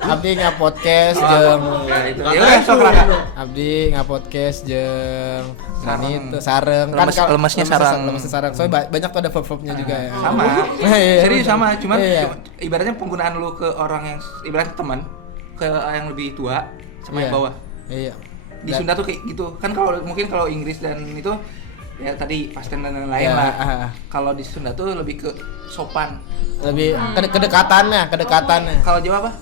Abdi ngapodcast jeung Ya itu. Ya udah sok Raka. Abdi ngapodcast jeung Sareng. itu sareng Lemesnya sareng. Lemesnya sareng. Soalnya banyak tuh ada verb-verbnya juga ya. Sama. Iya. Serius sama, cuman Iya. ibaratnya penggunaan lu ke orang yang ibaratnya teman ke yang lebih tua sama yang Iya. bawah. Iya. Di Sunda tuh kayak gitu. Kan kalau mungkin kalau Inggris dan itu ya tadi past tense dan lain-lain Iya, lah. Kalau di Sunda tuh lebih ke sopan. Lebih kedekatannya. Kalau Jawa apa?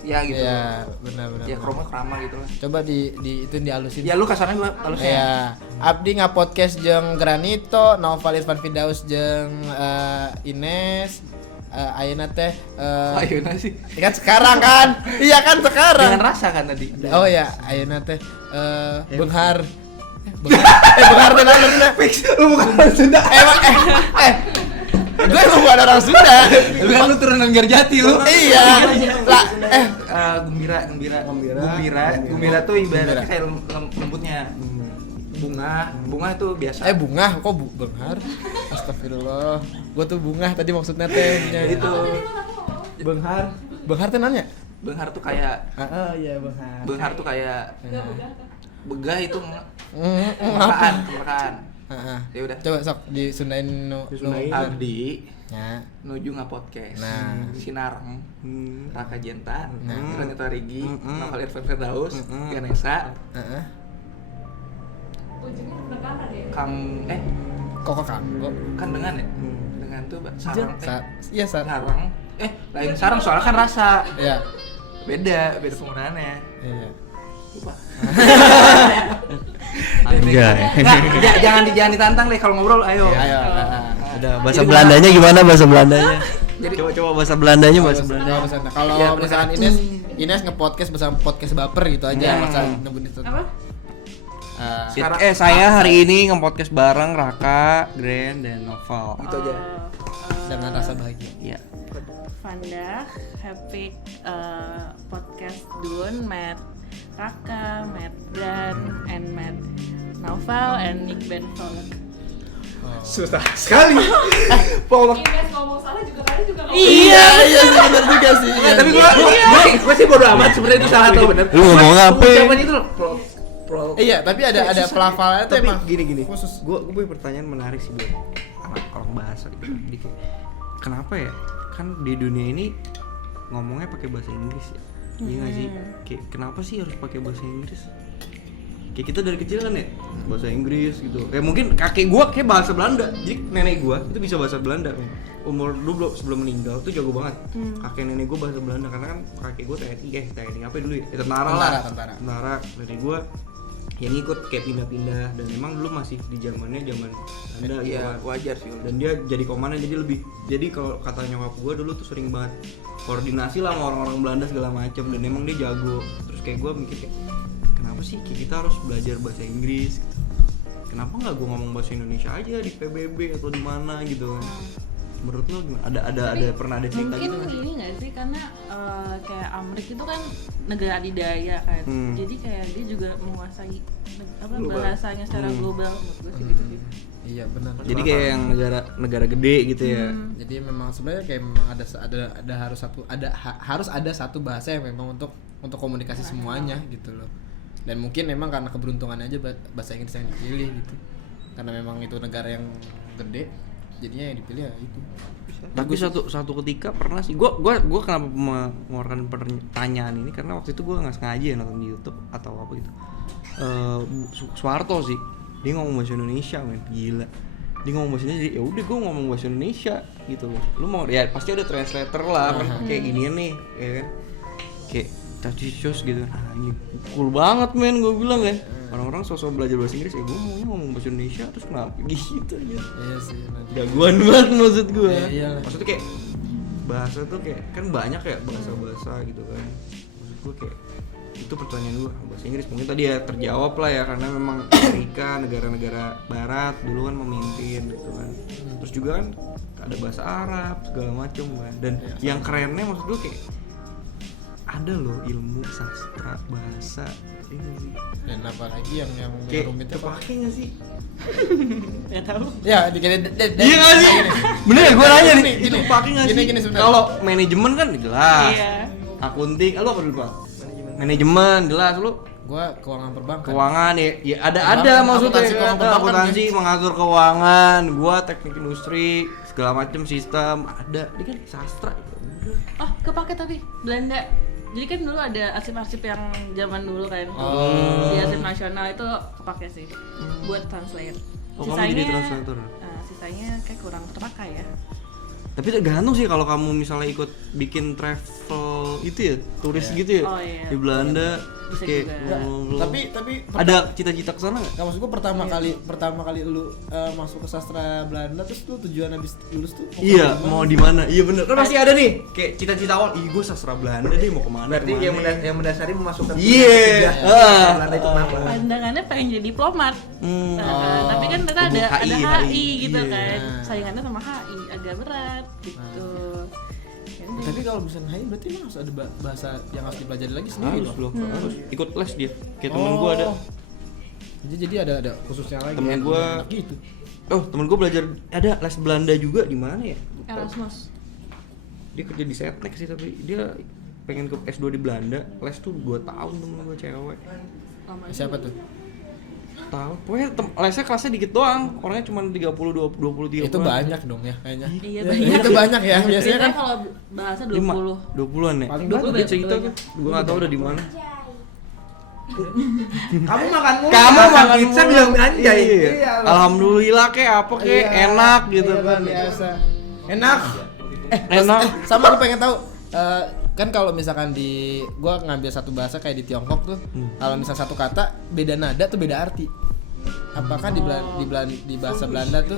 Ya gitu. Iya, benar. Ya krama gitu lah. Coba di itu dihalusin. Ya lu kasarnya gua halusnya. Iya. Abdi ngapodcast jeung Granito, Noval Irfan Firdaus jeung Ines. Ayeuna teh Ayeuna sih. kan sekarang kan? Iya kan sekarang. Dengan rasa kan tadi. Oh ya, ayeuna teh Benghar. Benghar teh namanya. Fix, lu bukan orang Sunda. Gue bukan orang Sunda. Lu kan lu turunan Garjati lu. Iya. Lah, Gembira tuh ibaratnya kayak lembutnya. Bunga tuh biasa. bunga kok Benghar? Astagfirullah. Gua tuh bunga tadi maksudnya teh. Itu. Benghar teh nanya? Benghar tuh kayak Iya Benghar. Benghar tuh kayak begah itu kemerkaan. Ya udah. Coba sok disundain Abdi Ya. nuju podcast. Nah. Sinareng, Raka Jenta, Nah. Granito Rigi, Novel Irfan Firdaus, Ganesha, Heeh. Ujungnya penekanan ya. Kang Kok kanggo? kan dengan ya? Dengan tuh sarang teh. Iya, Sarang. Lain sarang soalnya kan rasa. Iya. Beda penggunaannya. Iya. Lupa. Enggak. Nggak, jangan ditantang deh kalau ngobrol, ayo. Ayo. Udah bahasa Belandanya gimana bahasa Belandanya? Jadi Coba bahasa Belandanya bahasa Belanda. Kalau misalnya kalau Ya, misalkan Ines nge-podcast bersama podcast baper gitu aja Ya. masa nyebut itu. Apa? sekarang Saya hari ini nge-podcast bareng Raka, Grand, dan Noval. gitu aja. Dengan rasa bahagia. Iya. Vandaag heb ik podcast doen met Raka, met Dan, en met Noval en ik ben Volk. Susah sekali. Polok. Ines ngomong salah juga kalian juga ngomong. Iya sih benar juga sih. Iya. Tapi gua sih bodo amat sebenarnya itu salah atau benar. Lu ngomong apa? Ucapan itu loh. Iya, tapi ada pelafalannya tuh Tapi emang gini khusus. gue punya pertanyaan menarik sih buat orang bahasa gitu. Jadi kayak, kenapa ya kan di dunia ini ngomongnya pakai bahasa Inggris ya? Iya nggak sih? Kayak kenapa sih harus pakai bahasa Inggris? Kayak kita dari kecil kan ya bahasa Inggris gitu. Kayak mungkin kakek gua kayak bahasa Belanda. Jadi nenek gua itu bisa bahasa Belanda. Umur dulu sebelum meninggal tuh jago banget. Kakek nenek gua bahasa Belanda karena kan kakek gua TNI apa dulu ya? Tentara lah. Tentara. Nenek gua yang ikut kayak pindah-pindah, dan emang dulu masih di zaman Anda gitu Iya, kan. wajar sih. Dan dia jadi komandan, jadi kalau kata nyokap gue dulu tuh sering banget koordinasi lah sama orang-orang Belanda segala macem, dan emang dia jago. Terus kayak gue mikir kayak kenapa sih kayak kita harus belajar bahasa Inggris gitu. Kenapa nggak gue ngomong bahasa Indonesia aja di PBB atau di mana gitu kan. Menurut lo gimana? Ada pernah ada cerita mungkin gitu kan? ini nggak sih karena kayak Amerika itu kan negara adidaya kan, jadi kayak dia juga menguasai Global. bahasanya secara global, menurut gue sih gitu sih. Iya benar. Jadi kayak yang negara gede gitu ya. Jadi memang sebenarnya kayak memang ada harus ada satu bahasa yang memang untuk komunikasi semuanya gitu loh. Dan mungkin memang karena keberuntungannya aja bahasa Inggris yang dipilih gitu. Karena memang itu negara yang gede, jadinya yang dipilih ya itu. Tapi satu ketika pernah sih gua kenapa mengeluarkan pertanyaan ini karena waktu itu gua nggak sengaja ya nonton di YouTube atau apa gitu. Soeharto sih, dia ngomong bahasa Indonesia, men, gila. Dia ngomong bahasa Indonesia, ya udah gua ngomong bahasa Indonesia gitu loh. Lu mau ya pasti ada translator lah kan, kayak ginian nih, ya kan. Kayak Tachicios gitu. Anjing, cool banget men, gua bilang kan. Orang-orang sosok belajar bahasa Inggris, ya gua maunya ngomong bahasa Indonesia terus kenapa gitu aja. Iya sih. Jagoan banget maksud gue. Iya. Maksudnya kayak bahasa tuh kayak kan banyak ya bahasa-bahasa gitu kan. Maksud gue kayak itu pertanyaan gue, bahasa Inggris mungkin tadi ya terjawab lah ya karena memang Amerika negara-negara barat dulu kan memimpin gitu kan. Terus juga kan ada bahasa Arab segala macam kan. Dan yang kerennya maksud gue kayak ada loh ilmu sastra bahasa ini sih. Dan apalagi yang Kayak rumitnya kepake nggak sih? Nggak tahu. ya dikit Iya nggak sih? Bener ya gue nanya nih, Gini, itu kepake nggak sih? gini sebenarnya. Kalau manajemen kan jelas. Iya. Akunting, lu apa dulu Pak? Manajemen jelas lu. gua keuangan perbankan. Keuangan ya ada Perbankan, maksudnya akuntansi keuangan perbankan, akuntansi mengatur keuangan, gua teknik industri, segala macam sistem ada. Dia kan sastra gitu. Oh, kepake tapi Belanda. Jadi kan dulu ada arsip-arsip yang zaman dulu kan. Di arsip nasional itu kepake sih buat translate. Oh, kamu jadi translator? Sisanya kayak kurang terpakai ya. Tapi tergantung sih kalau kamu misalnya ikut bikin travel itu ya, turis gitu ya. Oh, iya. Di Belanda Bisa kayak juga. ngobrol. Tapi ada cita-cita ke sana enggak? Gak, maksud gue pertama kali lu masuk ke sastra Belanda terus lu tujuan habis lulus tuh Iya, mau di mana? Iya bener. Kan pasti ada nih kayak cita-cita awal, ih gue sastra Belanda deh mau kemana? Berarti kemana. yang mendasari memasukkan Iya. Belanda itu kenapa? Pandangannya pengen jadi diplomat. Tapi kan ternyata ada HI gitu iya. kan. Saingannya sama HI agak berat gitu. Ya udah. Tapi kalau misalnya HI berarti emang harus ada bahasa yang harus dipelajari lagi sendiri Harus loh. loh, harus ikut les dia. Kayak temen gue ada. Jadi ada khususnya lagi. Temen ya, gua- enak gitu. Oh, temen gue belajar ada les Belanda juga di mana ya? Erasmus. Dia kerja di Setnek sih tapi dia pengen ke S2 di Belanda. Les tuh 2 tahun temen gue cewek. Lama Siapa tuh? Tahun. Pokoknya lesnya kelasnya dikit doang. Orangnya cuma 30 20 30. Itu banyak dong ya kayaknya. Iya, Itu banyak ya. Biasanya kan kalau bahasa 20. 20-an ya? Paling Dia banyak. cerita tuh. Gue enggak tahu udah di mana. Kamu makan mulu. Kamu makan pizza mulu. bilang anjay. Iya. Alhamdulillah kayak apa kayak enak gitu Iya, kan. biasa. Enak. Enak. Sama aku pengen tahu kan kalau misalkan di gua ngambil satu bahasa kayak di Tiongkok tuh, kalau misal satu kata beda nada tuh beda arti. Apakah di bahasa Belanda tuh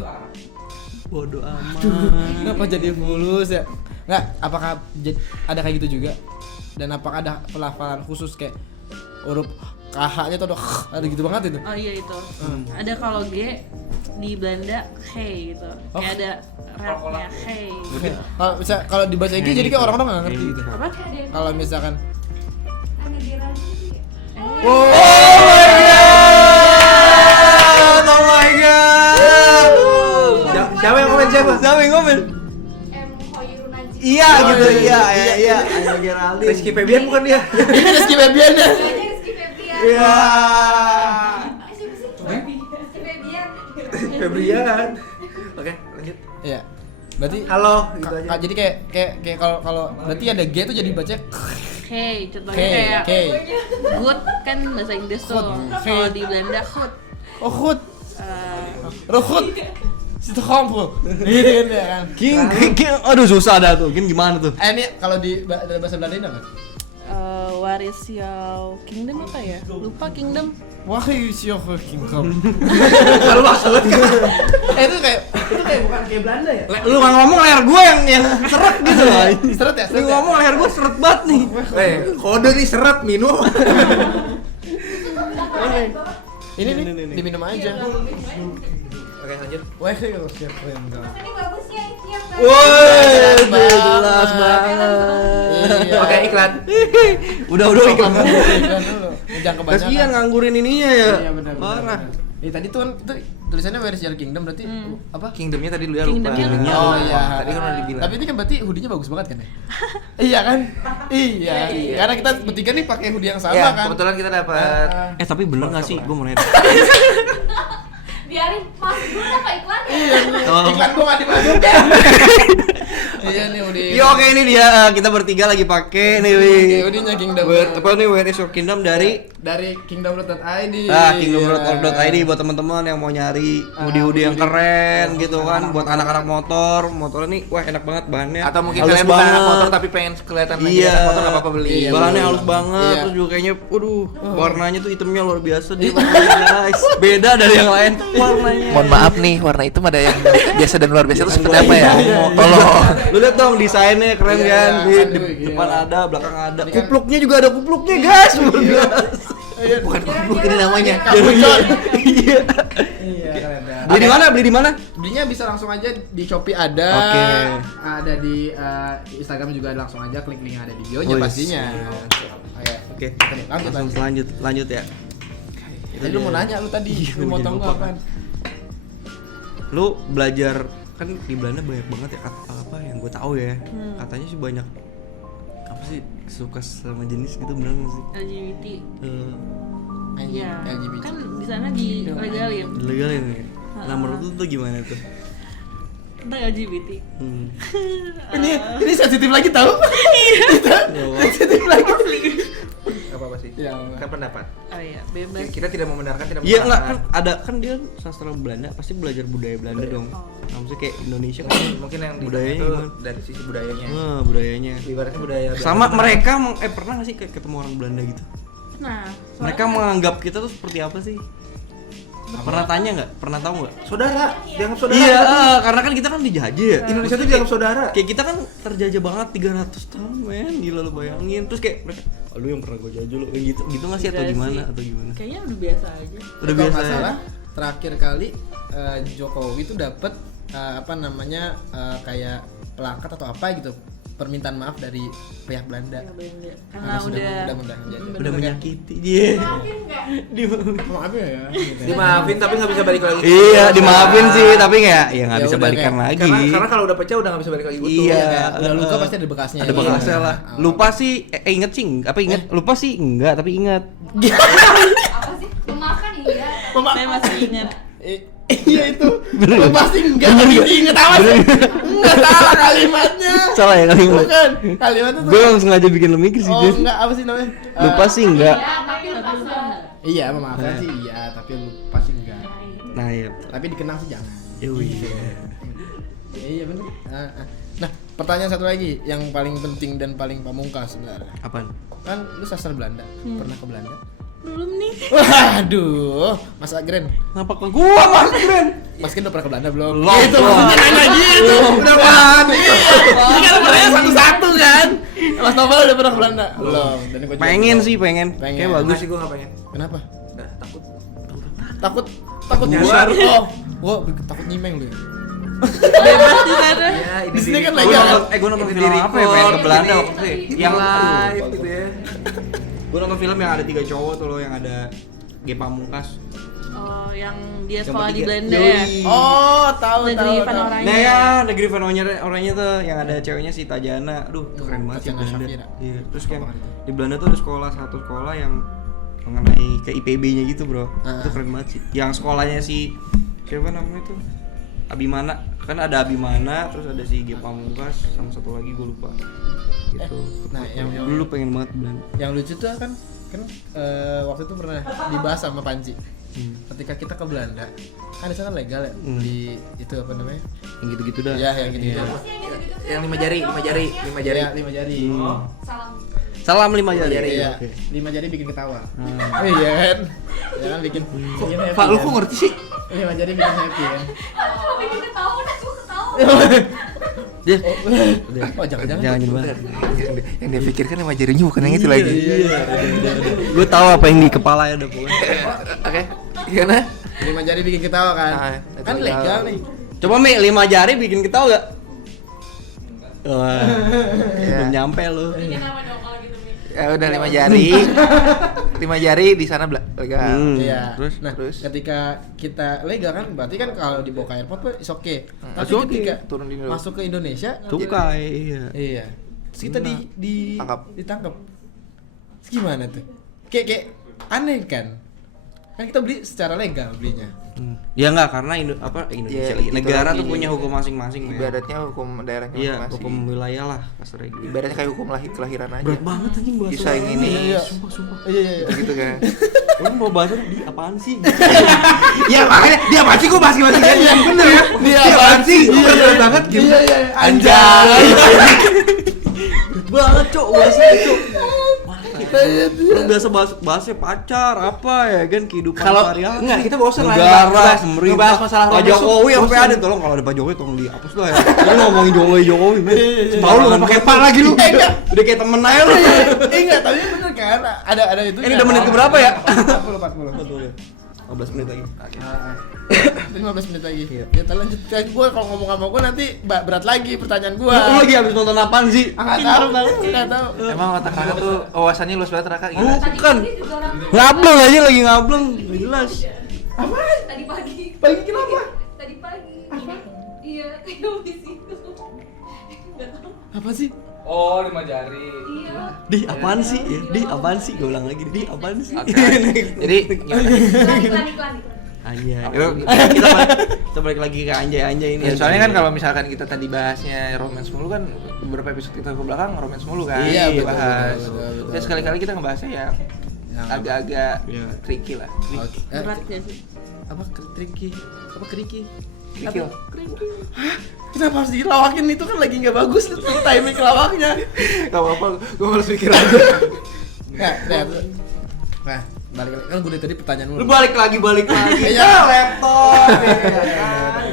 Bodoh amat. kenapa jadi fulus ya? Enggak, apakah ada kayak gitu juga? Dan apakah ada pelafalan khusus kayak huruf KH-nya tuh ada gitu banget itu? Oh iya itu. Ada kalau G di Belanda hey gitu. Kayak ada rapnya hey. Kalau di bahasa Inggris jadi kayak orang-orang nggak ngerti gitu. Apa? Kalau misalkan Oh my god. Siapa yang komen siapa? Siapa yang komen? Khoirunajib. Iya gitu, iya. Geraldine. Rizky Febian bukan dia? ini Rizky Febian ya. Belajar Rizky Febian. Iya. Siapa sih? Rizky Febian. Febrian. Oke, lanjut. Iya. Berarti Halo, gitu aja. jadi kayak kalau berarti ada G tuh jadi baca Hey, contohnya Hey, kayak hey. good kan bahasa Inggris tuh. Kalau di Belanda good. Oh, goed. Eh, Rohut. Situ kampung. Gitu kan ya kan. King, aduh susah dah tuh. King gimana tuh? Ini kalau di bahasa Belanda ini apa? What is your kingdom apa ya? Lupa kingdom. Wah, Yusyo Kingdom. Kalau maksud Itu kayak bukan kayak Belanda ya? lu nggak ngomong leher gue yang seret gitu loh. Seret ya? Lu ngomong leher gue seret banget nih. Kode nih seret minum. Ini nih, diminum aja. Oke, lanjut. Wah, Yusyo Kingdom. Ini bagusnya itu yang Woi, jelas banget. Iya. Oke, iklan. Udah iklan. Iklan dulu. Jangan kebanyakan. Kasihan nganggurin ininya ya. Iya benar. Parah. Tadi tuh kan itu tulisannya Where is your kingdom berarti apa? Kingdomnya tadi dulu ya lupa. Kingdomnya Oh iya. Tadi kan udah dibilang. Tapi ini kan berarti hoodie-nya bagus banget kan ya? Iya kan? Iya. Karena kita bertiga nih pakai hoodie yang sama Ya, kan. kebetulan kita dapat. Tapi bener nggak sih? Gue mau nanya. biarin masuk dulu apa iklan ya? Iya. Iklan gua enggak dimasukin. Iya nih hoodie. Yo oke ini dia kita bertiga lagi pakai nih. Hoodie-nya Kingdom. Apa nih Where is your kingdom dari kingdom.id. kingdom.org.id buat teman-teman yang mau nyari hoodie-hoodie yang keren gitu kan buat anak-anak motor nih wah enak banget bahannya Atau mungkin halus kalian bukan anak banget. motor tapi pengen kelihatan lagi Iya. anak motor nggak apa-apa beli. Iya, bahannya betul. halus banget Iya. terus juga kayaknya waduh warnanya tuh hitamnya luar biasa dia guys beda dari yang lain warnanya. Mohon maaf nih, warna hitam ada yang biasa dan luar biasa itu seperti apa ya? Tolong. Lu lihat dong desainnya keren Iya, kan di aduh, depan gila. ada belakang ada kupluknya juga ada kupluknya guys luar biasa. Bukan kupluk ini namanya. Kapucon. Iya. Iya, keren dah. Beli di mana Belinya bisa langsung aja di Shopee ada. Oke. Ada di Instagram juga langsung aja klik link yang ada di bio-nya Wih, pastinya. oke Lanjut. lanjut ya. Tadi lu mau nanya lu tadi, lu mau tahu nggak apaan? Lu belajar kan di Belanda banyak banget ya apa yang gue tahu ya katanya sih banyak apa sih suka sama jenis gitu benar nggak sih LGBT. Eh, Iya. LGBT. Kan di sana dilegalin legalin ya nah menurut lu tuh gimana tuh tentang LGBT. Ini sensitif lagi tahu? Sensitif lagi. Apa sih? Ya. Kan pendapat. Oh iya, bebas. Kita tidak membenarkan, tidak iya nggak kan membenarkan. ada kan dia sastra Belanda pasti belajar budaya Belanda dong nah, maksudnya kayak Indonesia kan Mungkin yang di budayanya itu gimana? dari sisi budayanya. Budayanya Ibaratnya budaya sama Belanda. mereka pernah nggak sih kayak ketemu orang Belanda gitu Nah, mereka menganggap kita tuh seperti apa sih pernah tanya nggak pernah tahu nggak saudara, dianggap saudara. iya karena kan kita kan dijajah ya Indonesia tuh dianggap saudara. kayak kita kan terjajah banget 300 tahun men gila lu bayangin terus kayak mereka lu yang pernah gue jajah lu kayak gitu nggak sih atau Enggak gimana sih. atau gimana kayaknya udah biasa aja. udah Kalau biasa nggak ya? salah terakhir kali Jokowi tuh dapat apa namanya kayak plakat atau apa gitu permintaan maaf dari pihak Belanda. Karena udah udah menyakiti dia Maafin nggak? Maaf ya. Dimaafin tapi nggak bisa balik lagi. iya dimaafin sih tapi nggak ya nggak Ya bisa udah, balikan kayak- lagi Karena kalau udah pecah udah nggak bisa balik lagi utuh. iya Udah luka pasti ada bekasnya. ada bekasnya lah Oh. lupa sih inget sih apa inget lupa sih enggak tapi ingat Apa sih? Memaafkan iya. saya masih ingat. Iya itu. Lu pasti enggak inget apa sih? Enggak salah kalimatnya. salah ya kali Bukan. Kalimatnya tuh. gue langsung sengaja bikin lu mikir sih Oh Jess. enggak apa sih namanya? lupa sih enggak Ya, tapi lupa enggak. Iya, memaafkan sih iya, tapi lu pasti enggak. nah ya Tapi dikenang sih jangan. Iya benar. Nah, pertanyaan satu lagi yang paling penting dan paling pamungkas sebenarnya. apaan Kan lu sastra Belanda, pernah ke Belanda? Belum nih. Waduh, Mas Agren. ngapa ke gua mas Gren Mas Ken udah pernah ke Belanda belum? Belum. Gitu maksudnya nanya gitu. Udah mati. Ini kan pertanyaan satu-satu kan. Mas Novel udah pernah ke Belanda? Belum. Dan gua juga pengen belum. sih pengen Pengen. kayak Bagus bagus sih gue nggak pengen. Kenapa? Nggak, takut. Takut Nyasar. Oh, gua takut nyimeng lu ya. Bebas di sana. Ya, Di sini kan di-record. legal. gue nonton Ini film apa ya di-record, pengen ke Belanda ini- waktu itu ya. ini yang live gitu ya. gue nonton film yang ada 3 cowok tuh loh yang ada Ge Pamungkas Oh, yang dia Yang sekolah di bertiga. Belanda ya. Oh, tahu Negeri tahu. Van tahu. Oranje. nah ya negeri orangnya tuh yang ada ceweknya si Tajana aduh tuh keren banget sih Tajana Belanda Shafira. iya terus Apa yang itu? di Belanda tuh ada satu sekolah yang mengenai ke IPB-nya gitu bro Ah. itu keren banget sih yang sekolahnya si siapa namanya tuh Abimana kan ada Abimana terus ada si Ge Pamungkas sama satu lagi gue lupa gitu Nah, yang dulu pengen banget Belanda yang lucu tuh kan waktu itu pernah dibahas sama Panji. Ketika kita ke Belanda, kan di sana legal ya beli itu apa namanya? yang gitu-gitu dah Ya, yang gitu-gitu. Iya. Yang gitu-gitu. Yang 5 jari. Ya, 5 jari. Salam. Salam 5 jari. Iya. Oke. 5 jari bikin ketawa. Iya kan? Ya kan bikin happy. Pak, lu kan? kok ngerti sih? 5 jari bikin happy kan. Aku bikin ketawa, udah aku ketawa. Dia. Oh, jangan-jangan. Jangan gimana. Yang dia pikirkan sama jarinya bukan yang itu lagi. Iya. Gue tahu apa yang di kepala ya udah pokoknya. Oke, gimana? 5 jari bikin ketawa kan. Nah, Kan itu legal nih. Coba Mi 5 jari bikin ketawa gak? Wah. Belum nyampe lu. Bikin apa dong kalau gitu, Mi? Ya udah 5 jari. 5 jari di sana legal. Iya. Terus? Nah, Terus? ketika kita legal kan berarti kan kalau dibawa ke airport is okay. Tapi Is okay. ketika Turun di Indo. masuk ke Indonesia Tukai, iya. iya. Terus kita ditangkap. Terus gimana tuh? Kayak aneh kan? Kan kita beli secara legal belinya. Ya enggak karena Indonesia Ya, lagi. gitu Negara lagi. tuh punya hukum masing-masing. Men. Ibaratnya hukum daerahnya Iya, masing-masing. hukum wilayah lah kasarnya gitu. Ibaratnya kayak hukum kelahiran aja. Berat banget anjing bahasa. Bisa yang ini. Iya. Sumpah. Iya. Gitu kan. Lu mau bahasa di apaan sih? Iya makanya dia apa sih gua bahas gimana sih? Bener ya? Dia apaan sih? Gua bener banget gitu. Iya. Anjay. Banget, Cok, bahasanya, Cok. Lu biasa bahasnya pacar apa ya kan kehidupan Kalau sehari-hari. enggak kita bosan lah negara, ngebahas pemerintah, masalah Pak Romeso. Jokowi sampai Bosan. ada tolong kalau ada Pak Jokowi tolong dihapus lah ya. Lu ngomongin Jokowi men. Tahu lu enggak pakai pak lagi lu. Udah kayak temen aja lu. Enggak, tapi bener kan? Ada itu. Ini udah menit keberapa ya? 40. 15 menit lagi. 15 menit lagi. Ya lanjut ke gua, kalau ngomong sama gua nanti berat lagi pertanyaan gua. Lu lagi habis nonton apaan sih? Enggak tahu. Emang otak Raka tuh wawasannya luas banget Raka gila. Tadi Bukan. pagi juga orang Ngableng aja lagi ngableng. Nggak jelas. tadi pagi. Pagi kenapa? Tadi pagi. Iya, kayak di situ. Enggak tahu. Apa sih? Oh, 5 jari. Iya. Di apaan sih? Ya, di apaan sih? Gue ulang lagi. Di apaan sih? Jadi gimana? Iklan. Anjay. Yuk, Kita balik lagi ke anjay-anjay ini. Ya, soalnya kan kalau misalkan kita tadi bahasnya romance mulu kan beberapa episode kita ke belakang romance mulu kan. Iya, betul, bahas. betul. Dan sekali-kali kita ngebahasnya ya agak-agak Iya. tricky lah. Oke. Berat gak sih? Apa tricky? Apa keriki? Tricky. Kenapa harus dilawakin, itu kan lagi nggak bagus tuh timing kelawaknya. Gak apa-apa, gue malas pikir aja. Nah, balik lagi kan gue dari tadi pertanyaan Lu balik lagi. Iya. Laptop.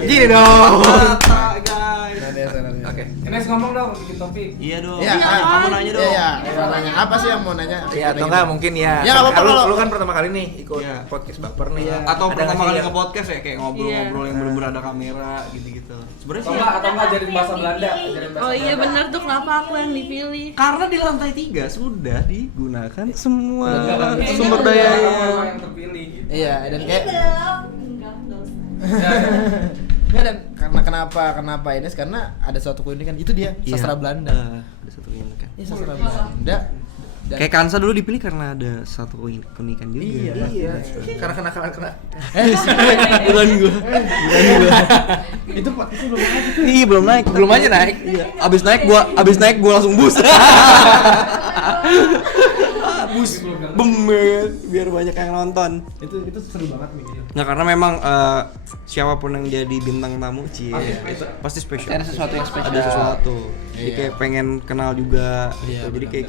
Gini dong. Mata, guys. Oke. Ines ngomong dong, bikin topik. Iya dong. Iya, Kamu nanya dong. Iya, mau nanya apa sih yang mau nanya? Ya atau enggak mungkin ya. Ya, nggak apa-apa Lu- kalau- lu kan pertama kali nih ikut Iya. podcast baper nih. Atau Ada pertama nggak kali sih ke yang- podcast ya kayak ngobrol-ngobrol yang bener-bener ada kamera gitu-gitu. Sebenarnya sih Atau enggak ajarin bahasa Belanda, ajarin bahasa Oh iya Belanda. benar tuh, kenapa aku yang dipilih? karena di lantai 3 sudah digunakan semua Enggak, sumber enggak, daya. orang yang terpilih gitu. Iya, dan kayak Enggak, enggak usah. nggak, dan karena kenapa Ines, karena ada suatu keunikan itu dia sastra Belanda. Ada satu keunikan. Iya, sastra Belanda. Dan Kayak Kansa dulu dipilih karena ada satu keunikan juga. Iya. Karena kena. Bukan gua. itu podcastnya belum ada tuh. Iya, belum naik. Belum aja naik. Iya. Abis naik gua langsung bus. Bus bemet biar banyak yang nonton. Itu seru banget nih. Nggak, karena memang siapapun yang jadi bintang tamu itu pasti spesial. Ada sesuatu yang spesial. Ada sesuatu. Jadi Iya. kayak pengen kenal juga Iya, gitu. Jadi kayak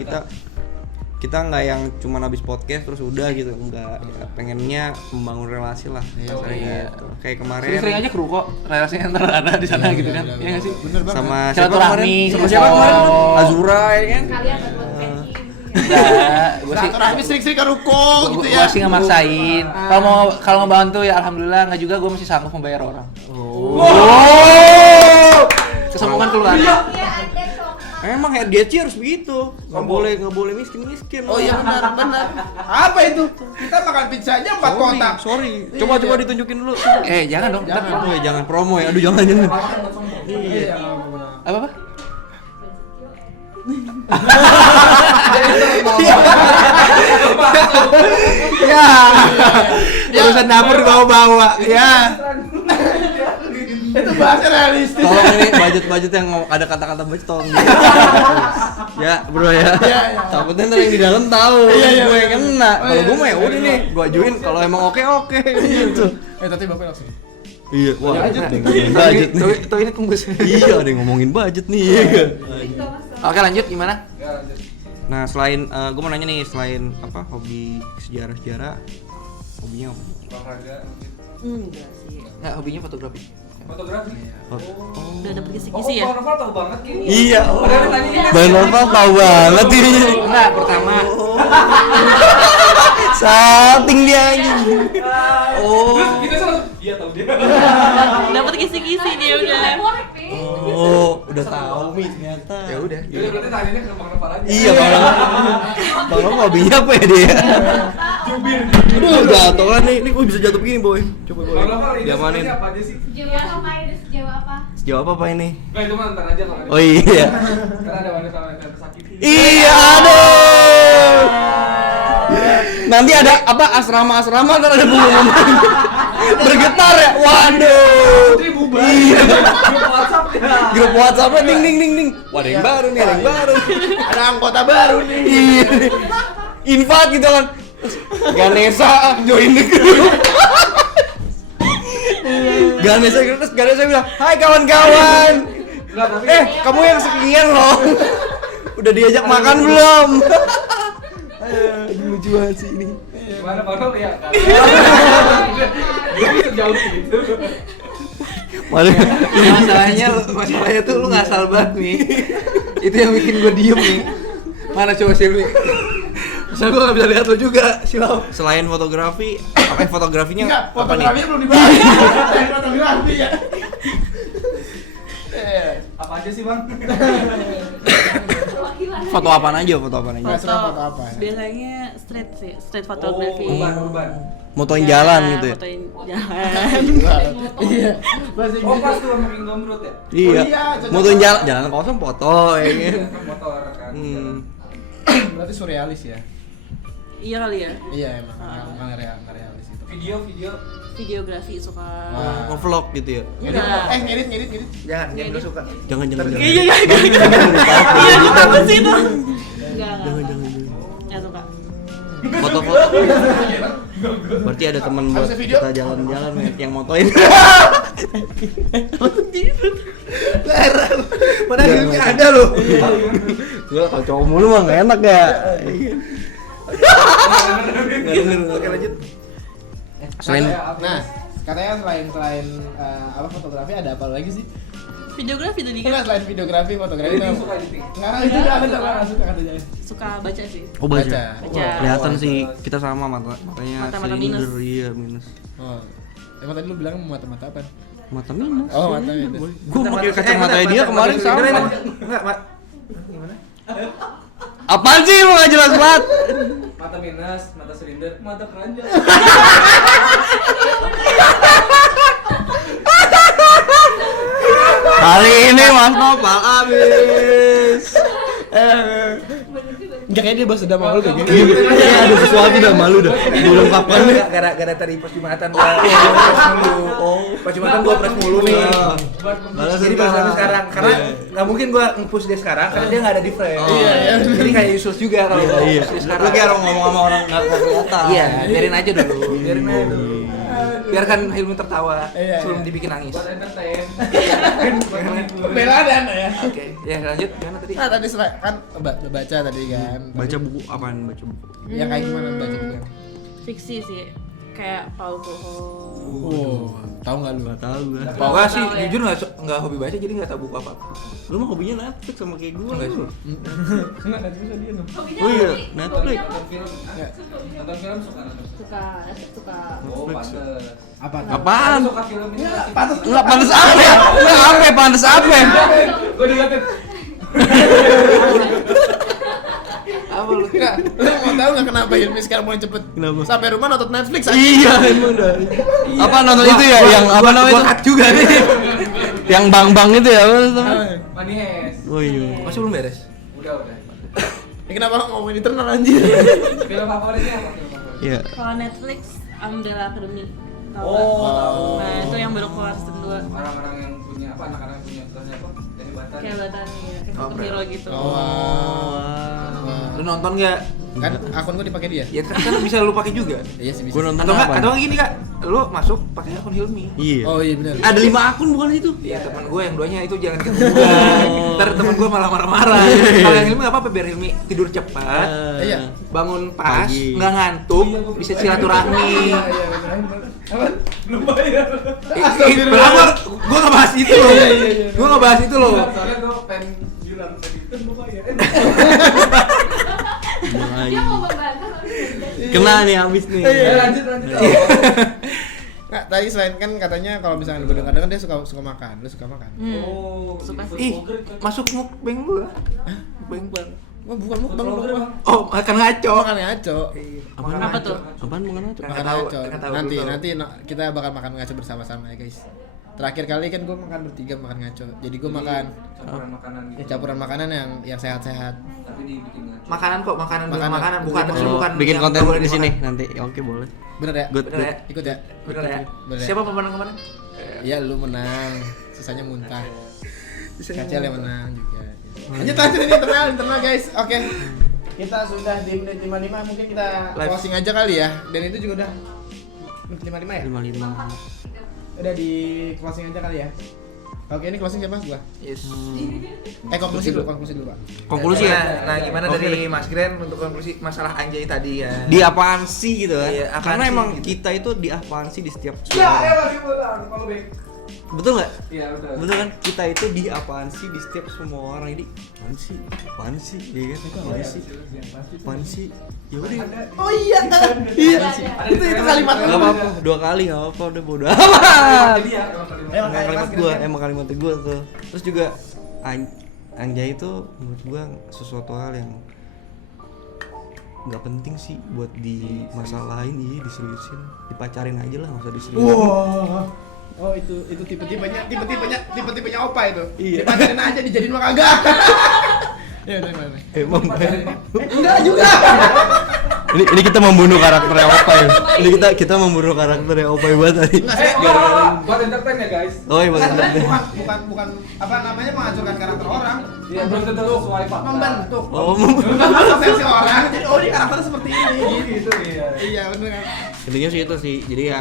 kita nggak yang cuman habis podcast terus udah gitu, enggak. Ya, pengennya membangun relasi lah. Kasarnya gitu. Kayak kemarin Sering-sering aja kru kok relasinya ntar ada di sana gitu kan. Iya enggak sih? Bener banget. sama Silaturahmi. Sama siapa kemarin? Oh. Azura ya kan? Kalian buat packing. Enggak, gua sih Silaturahmi sering-sering ke ruko gitu ya. gua sih nggak maksain. Kalau mau bantu ya alhamdulillah, nggak juga gua masih sanggup membayar orang. Kesombongan keluar. Iya, Anda sok. Emang HDC harus begitu. Nggak boleh miskin. Oh iya, benar. Apa itu? Kita makan pizza aja 4 kotak. Sorry. Coba ditunjukin dulu. Jangan dong. Ntar Promo ya, jangan promo ya. Aduh, jangan. Iya. apa? Ya. Urusan dapur dibawa-bawa. Ya. Itu bahasa realistis. Tolong ini budget yang ada kata-kata budget tolong. Ya, bro ya. Iya. Takutnya ntar yang di dalam tahu. Iya. Gue yang kena. Kalau iya, gue mah ya iya, udah iya. nih, gue ajuin kalau emang oke gitu. Tapi Bapak langsung. Iya, wah. Budget nih. Budget nih. Tuh ini tembus. Iya, ada yang ngomongin budget nih. Iya kan? Oke lanjut gimana? Ya, lanjut. Nah, selain gue mau nanya nih, selain apa hobi sejarah-sejarah, hobinya apa? Olahraga. Enggak sih. Nggak, hobinya fotografi. Fotografi. Udah dapet kisi-kisi ya? Novel tahu banget gini. Iya. Padahal tadi Bang Novel tahu banget ini. Enggak, pertama Sating dia aja. kita langsung iya tahu dia. Dapet kisi-kisi dia udah. Oh, udah tahu Mi ternyata. ya udah. Jadi berarti tadinya ke Bang Novel aja. Iya, Bang Novel hobinya apa ya dia? Aduh, jatuh kan nih. Ini gue bisa jatuh begini, Boy. Coba Boy. Bang Novel ini Diamanin. sebenarnya apa aja sih? Sejauh apa ini? Sejauh apa? Sejauh apa ini? Nah, itu mah ntar aja kalau ada. Oh iya. Karena ada wanita-wanita yang tersakiti. Iya, aduh. Nanti ada apa asrama-asrama ntar ada bunga bergetar ya. Waduh. Putri bubar. Iya. Grup WhatsApp ya. Grup WhatsApp-nya ding ding ding ding. Wah, ada yang baru nih, ada yang baru. Ada anggota baru nih. Iya. Invite gitu kan. Ganesha join the group. Ganesha bilang, "Hai kawan-kawan." Enggak, tapi Kamu yang sekian loh. Udah diajak makan belum? Lucu banget sih ini. gimana Bang Novel ya? Jadi sejauh itu. Masalahnya tuh lu ngasal banget nih. Itu yang bikin gue diem nih. Mana coba Silvi? Misal gue gak bisa lihat lu juga, Silau. Selain fotografi, apa fotografinya? Enggak, apa nih? fotografinya belum dibahas. Fotografi ya. Apa aja sih Bang? Foto apaan aja? Foto apaan aja? Foto apa? Biasanya street photography. Urban. Motoin jalan gitu ya? Motoin jalan. Iya. Oh pas tuh sama King Gombrot ya? Iya. cocok Motoin banget. jalan kosong foto ya kan. Motor kan. Berarti surrealis ya? Iya kali ya. Iya emang, emang realis itu. Video Videografi suka. Nge-vlog gitu ya? Enggak. Ngedit. Jangan lu suka. Jangan. Iya itu apa sih itu? Enggak. Enggak suka. Foto-foto. Berarti ada teman buat Harusnya video. kita jalan-jalan yang motoin. Padahal ini ada loh. Gua kalau cowok mulu mah enggak enak ya. Oke lanjut. Selain Nah, katanya selain apa fotografi ada apa lagi sih? Videografi tadi kan Enggak, selain videografi, fotografi Editing itu. suka editing. Enggak, itu udah ada suka katanya. suka baca sih. oh baca. Baca. Kelihatan sih kita sama matanya Mata-mata silinder, minus. iya minus. Oh. Emang tadi lu bilang mata-mata apa? Mata minus. Oh, mata itu. Gua pakai kacamata dia kemarin sama. Enggak, Mat. Gimana? Apaan sih lu enggak jelas banget? Mata minus, mata silinder, mata keranjang. Hari ini Mas Nopal habis. Enggak kayak dia bahas udah malu kayak gini. Iya, ada sesuatu dah malu dah. Diungkapkan nih. Gara-gara tadi pas Jumatan gua press mulu. Pas Jumatan gua press mulu nih. Jadi baru sampai sekarang karena nggak mungkin gua nge-push dia sekarang karena dia nggak ada di frame. Jadi kayak useless juga kalau gua Iya. push dia sekarang. Lu kayak ngomong sama orang enggak kelihatan. Iya, biarin aja dulu. Biarin aja dulu. Biarkan Hilmi tertawa sebelum dibikin nangis. Buat entertain. Pembelaan ya. Oke, ya lanjut gimana tadi? Nah, tadi kan baca tadi kan. Baca buku apaan baca buku? Ya kayak gimana baca buku? Fiksi sih. Kayak Paulo Coelho. Oh, tahu enggak lu? Enggak tahu gua. Gua sih Tahu ya. jujur nggak hobi baca jadi nggak tahu buku apa. Lu mah hobinya Netflix sama kayak gua. Enggak sih. Enggak ada bisa dia tuh. Oh iya, Netflix. Nonton film. Nonton film suka nonton. Suka. Oh, pantes. Apa? Apaan? Suka film ini. Enggak pantas apa ya? Enggak apa ya, pantas apa ya? Gua diliatin. Apa lu? Enggak, lu mau tahu enggak kenapa Hilmi sekarang mulai cepet? Kenapa? Sampai rumah nonton Netflix aja. Iya, emang dah. Apa nonton itu ya? Yang apa namanya Gua itu? cut juga nih. Yang bang-bang itu ya? Apa namanya? Money Heist. Oh iya. Masih belum beres. Udah. Ya kenapa ngomongin Eternal anjir? Film favoritnya apa film favorit? Iya. Kalau Netflix Umbrella Academy. Tahu Oh, nggak? tahu. Nah, itu yang baru keluar season 2. Orang-orang yang punya apa anak-anak yang punya terusnya apa? Dari Batam. Kayak Batani ya, kayak Oh, superhero gitu. Lu nonton nggak? Kan akun gua dipakai dia. Ya kan bisa lu pakai juga. Iya sih bisa. Gua nonton Atau enggak, apa? atau enggak gini Kak, lu masuk pakai akun Hilmi. Iya. Oh iya benar. Ada 5 akun bukan itu? Iya teman gue yang duanya itu jangan ke gua. Ntar teman gue malah marah-marah. Kalau yang Hilmi nggak apa-apa biar Hilmi tidur cepat, Iya. bangun pas, Pagi. nggak ngantuk, bisa silaturahmi. Belum bayar. Gue nggak bahas itu loh. Gue nggak bahas itu loh. Soalnya gue pengen bilang tadi kan belum bayar. Dia mau membantu tapi Kena nih habis nih. Lanjut. Nggak, tadi selain kan katanya kalau misalkan gue dengar dia suka makan. Lu suka makan? Suka sih. Ih, masuk mukbang gue. Mukbang. Wah, bukan mukbang lu. Oh, makan ngaco. Makan ngaco. Apa tuh? Apaan bukan itu? Makan tahu, ngaco. nggak tahu, Nanti belum tahu. nanti kita bakal makan ngaco bersama-sama ya, guys. Terakhir kali kan gue makan bertiga makan ngaco. Jadi gue makan Campuran makanan gitu. ya campuran makanan yang sehat-sehat. Tapi dibikin ngaco. Makanan kok, makanan Makanan. bukan maksud Oh, bukan bikin yang konten nggak boleh di sini dimakan. nanti. Ya, oke boleh. Bener ya? Good, Bener good. ya? Ikut ya? Bener ya? Bener. Siapa pemenang kemarin? Iya, lu menang. Sisanya muntah. Sisanya Kacel yang muntah. menang juga. Lanjut ini internal guys. Oke. Kita sudah di menit 55, mungkin kita Live. closing aja kali ya. Dan itu juga udah menit 55 ya? 55. Udah di closing aja kali ya. Oke, ini closing siapa gua? Yes. Konklusi dulu Pak. Konklusi ya. Nah, gimana Oke. dari Mas Gren untuk konklusi masalah Anjay tadi ya? Di apaan sih gitu kan? Iya, apaan Karena sih emang gitu. kita itu di apaan sih di setiap Lagi pulang kalau baik. Betul nggak? Iya udah. Betul kan? Kita itu di apaan sih di setiap semua orang ini. Apaan sih? Apaan sih? Iya kan? Apaan sih? Apaan sih? Ya udah. Oh iya. Iya. Itu kalimat Enggak apa-apa, 2 kali enggak apa-apa, udah bodo amat. Jadi ya Emang Emang kalimat Mas gua, Gren. emang kalimat gua tuh. Terus juga Anjay itu menurut gua sesuatu hal yang nggak penting sih buat dimasalahin, iya diseriusin, dipacarin aja lah, nggak usah diseriusin. Wah. Oh itu tipe-tipenya opa itu. Iya. Dipacarin aja dijadiin mah kagak. Ya udah mana. Emang Enggak juga. ini kita membunuh karakternya Opai. Ini kita membunuh karakternya Opai buat tadi. buat entertain ya guys. Oh iya benar. Bukan apa namanya menghancurkan karakter orang. Iya belum tentu sesuai fakta. Membentuk. Oh, Persepsi orang. Jadi oh ini karakternya seperti ini. Gitu iya. Iya benar kan. intinya sih itu sih. Jadi ya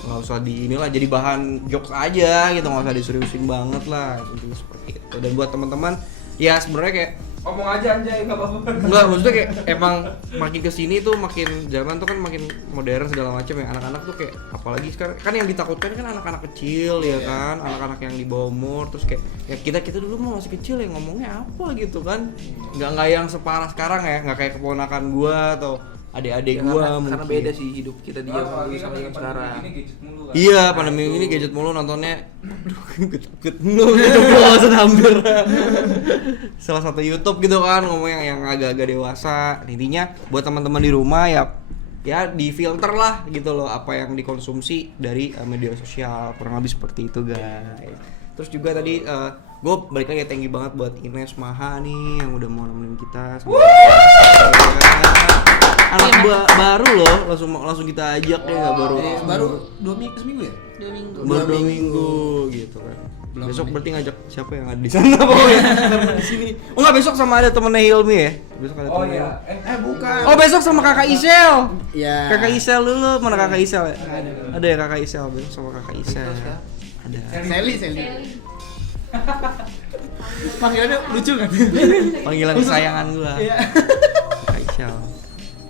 nggak usah di inilah jadi bahan jokes aja gitu, nggak usah diseriusin banget lah, intinya seperti itu. Dan buat teman-teman ya sebenarnya kayak Ngomong aja Anjay enggak apa-apa. enggak, maksudnya kayak emang makin kesini tuh makin zaman tuh kan makin modern segala macam ya, anak-anak tuh kayak apalagi sekarang kan yang ditakutkan kan anak-anak kecil ya kan, anak-anak yang di bawah umur, terus kayak ya kita dulu mau masih kecil ya ngomongnya apa gitu kan, nggak yang separah sekarang ya, nggak kayak keponakan gua atau adik-adik Ya, gua karena mungkin. beda sih hidup kita di zaman dulu sama yang sekarang. Ini gadget mulu kan. Iya, pandemi ini gadget mulu nontonnya. Aduh, takut mulu itu bosan hampir. Salah satu YouTube gitu kan ngomong yang agak-agak dewasa. Intinya buat teman-teman di rumah ya difilter lah gitu loh apa yang dikonsumsi dari media sosial. Kurang lebih seperti itu, guys. Terus juga tadi gue balik lagi thank you banget buat Ines Maha nih yang udah mau nemenin kita. Anak baru loh, langsung kita ajak ya, nggak Baru 2 seminggu ya? 2 minggu. baru 2 minggu gitu kan. Besok berarti ngajak siapa yang ada di sana pokoknya di sini. Oh enggak, besok sama ada temennya Hilmi ya? Besok ada Oh temennya. iya. Bukan. Oh besok sama kakak Isel. Iya. Kakak Isel dulu, mana kakak Isel ya? Ada ya kakak Isel, besok sama kakak Isel. Ada. Sally. Panggilannya lucu kan? Panggilan kesayangan gua. Iya. Kakak Isel.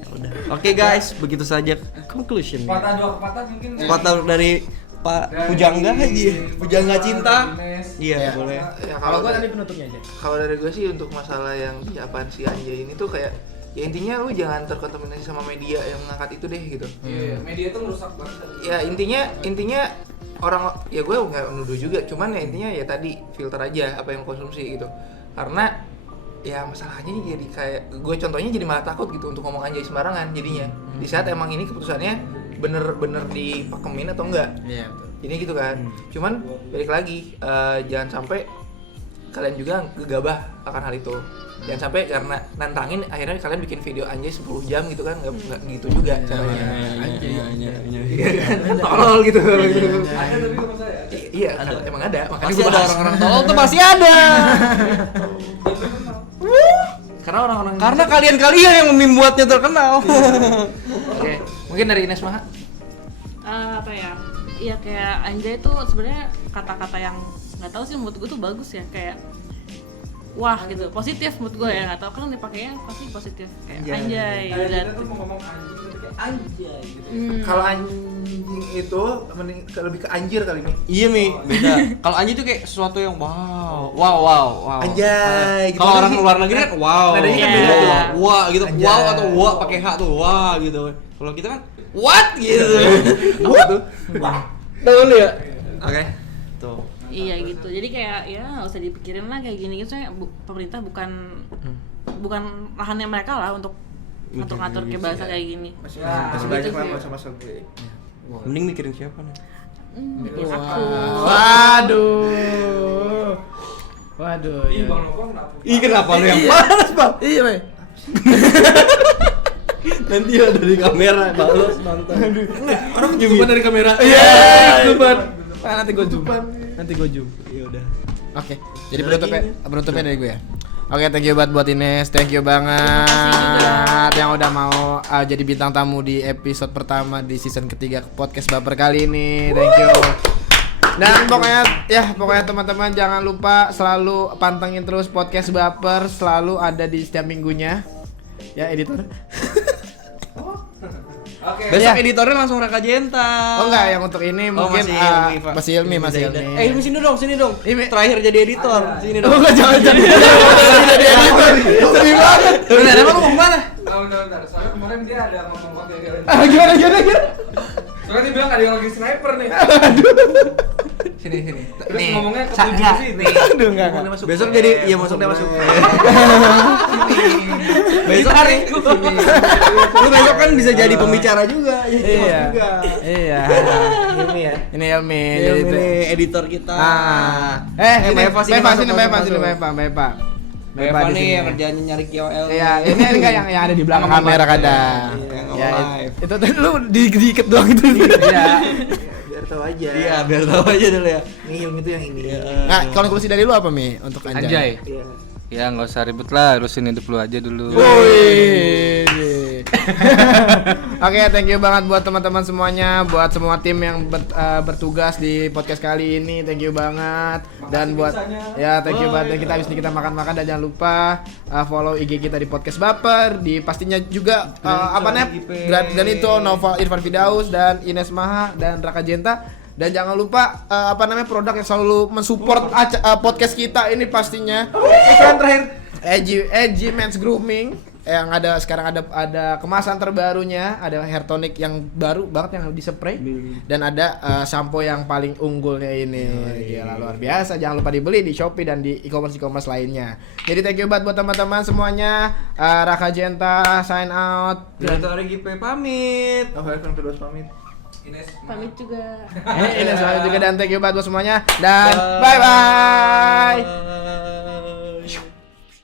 Ya udah. Oke guys, begitu saja conclusion. Patah dua patah mungkin. Sepatah dari Pak Pujangga aja. Pujangga cinta. Iya, Ya. boleh. Ya, Kalau gua tadi penutupnya aja. kalau dari gue sih untuk masalah yang di apaan si Anjay ini tuh kayak ya intinya lu jangan terkontaminasi sama media yang ngangkat itu deh gitu. Iya, media itu merusak banget. Ya intinya orang ya gue nggak menuduh juga, cuman ya intinya ya tadi filter aja apa yang konsumsi gitu. Karena ya masalahnya jadi kayak gue contohnya jadi malah takut gitu untuk ngomong Anjay sembarangan jadinya. Di saat emang ini keputusannya bener-bener dipakemin atau enggak. Iya, betul. Ini gitu kan. Cuman balik lagi jangan sampai kalian juga gegabah akan hal itu. Jangan sampai karena nantangin akhirnya kalian bikin video Anjay 10 jam gitu kan, nggak gitu juga caranya. Iya kan? Tolol gitu. Ada tapi kalau saya. Iya, emang ada. Makanya Pasti gua ada bahas. orang-orang tolol tuh pasti ada. Karena orang-orang Karena kalian-kalian yang membuatnya terkenal. Oke, mungkin dari Ines Maha. Apa ya? Iya kayak anjay tuh sebenarnya kata-kata yang nggak tahu sih menurut gue tuh bagus ya, kayak wah gitu, positif menurut gue ya, nggak tahu kan dipakainya pasti positif kayak anjay. Kita tuh mau ngomong anjing tapi kayak anjay gitu. Kalau anjing itu mending lebih ke anjir kali ini. Iya Mi, beda. Kalau anjing tuh kayak sesuatu yang wow. Anjay gitu. Kalau orang luar negeri kan wow. Nadanya kan Iya. beda tuh. Wah gitu, Anjay. wow atau wah pakai H tuh wah gitu. Kalau kita kan what gitu. Apa tuh? Tahu lu ya? Oke. Tuh. Iya gitu, jadi kayak ya nggak usah dipikirin lah kayak gini gitu, soalnya pemerintah bukan lahannya mereka lah untuk ngatur-ngatur kayak bahasa kayak gini. Masih banyak lah masa-masa gue. Mending mikirin siapa nih? Bikin aku. Waduh. Ih, Iya. Bang Nopong kenapa? Ih kenapa lu yang panas bang? Iya, Bay. Nanti ada di kamera, balos nonton. Orang ketuban dari kamera. Iya, ketuban. Nanti gue zoom. Ya udah. Oke. Jadi penutupnya dari gue ya. Oke, thank you banget buat Ines, thank you banget yang udah mau jadi bintang tamu di episode pertama di season ketiga podcast Baper kali ini. Thank you. Dan pokoknya teman-teman jangan lupa selalu pantengin terus podcast Baper, selalu ada di setiap minggunya. Ya, editor. Oke. Besok Iya. editornya langsung Raka Jenta. Oh enggak, yang untuk ini mungkin masih Ilmi, Pak. masih Ilmi. Ilmi sini dong. Ilmi. Terakhir jadi editor. Sini Oh dong. enggak, jangan jadi editor. Sedih banget. Benar, emang lu mau kemana? Bentar. Soalnya kemarin dia ada ngomong podcast. Gimana? Soalnya dia bilang ada yang lagi sniper nih. Sini. Terus ngomongnya ke tujuh sih. Aduh, enggak. Besok jadi iya masuk. Besok hari lu besok kan bisa jadi pembicara juga. Iya. Ini ya. Ini Ilmi. Ini editor kita. Mbak sini Eva, masuk, Mbak Eva. Mbak Eva nih yang kerjaannya nyari KOL. Iya, ini enggak yang ada di belakang kamera kadang. Iya, Ya, live. itu tuh lu diikat doang itu. Iya. Biar tahu aja. Iya, biar tahu aja dulu ya. Nih ilmu itu yang ini. Nah, konklusi dari lu apa, Mi, untuk Anjay? Iya. Ya nggak usah ribet lah, urusin hidup lu aja dulu. Wih. Oke, thank you banget buat teman-teman semuanya, buat semua tim yang bertugas di podcast kali ini, thank you banget. Dan buat thank you banget. Dan kita habis ini kita makan-makan, dan jangan lupa follow IG kita di podcast Baper, di pastinya juga Granito, Nova Irfan Fidaus, dan Ines Maha dan Raka Jenta. Dan jangan lupa produk yang selalu mensupport podcast kita ini pastinya Iklan terakhir. Edgy Men's Grooming yang sekarang ada kemasan terbarunya, ada hair tonic yang baru banget yang di spray, dan ada shampoo yang paling unggulnya ini. Gila, luar biasa. Jangan lupa dibeli di Shopee dan di e-commerce lainnya. Jadi thank you banget buat teman-teman semuanya. Raka Jenta sign out. Editor GP pamit. Irfan Fidaus pamit. Pamit juga. Ini selalu juga, dan thank you banget buat semuanya, dan bye bye.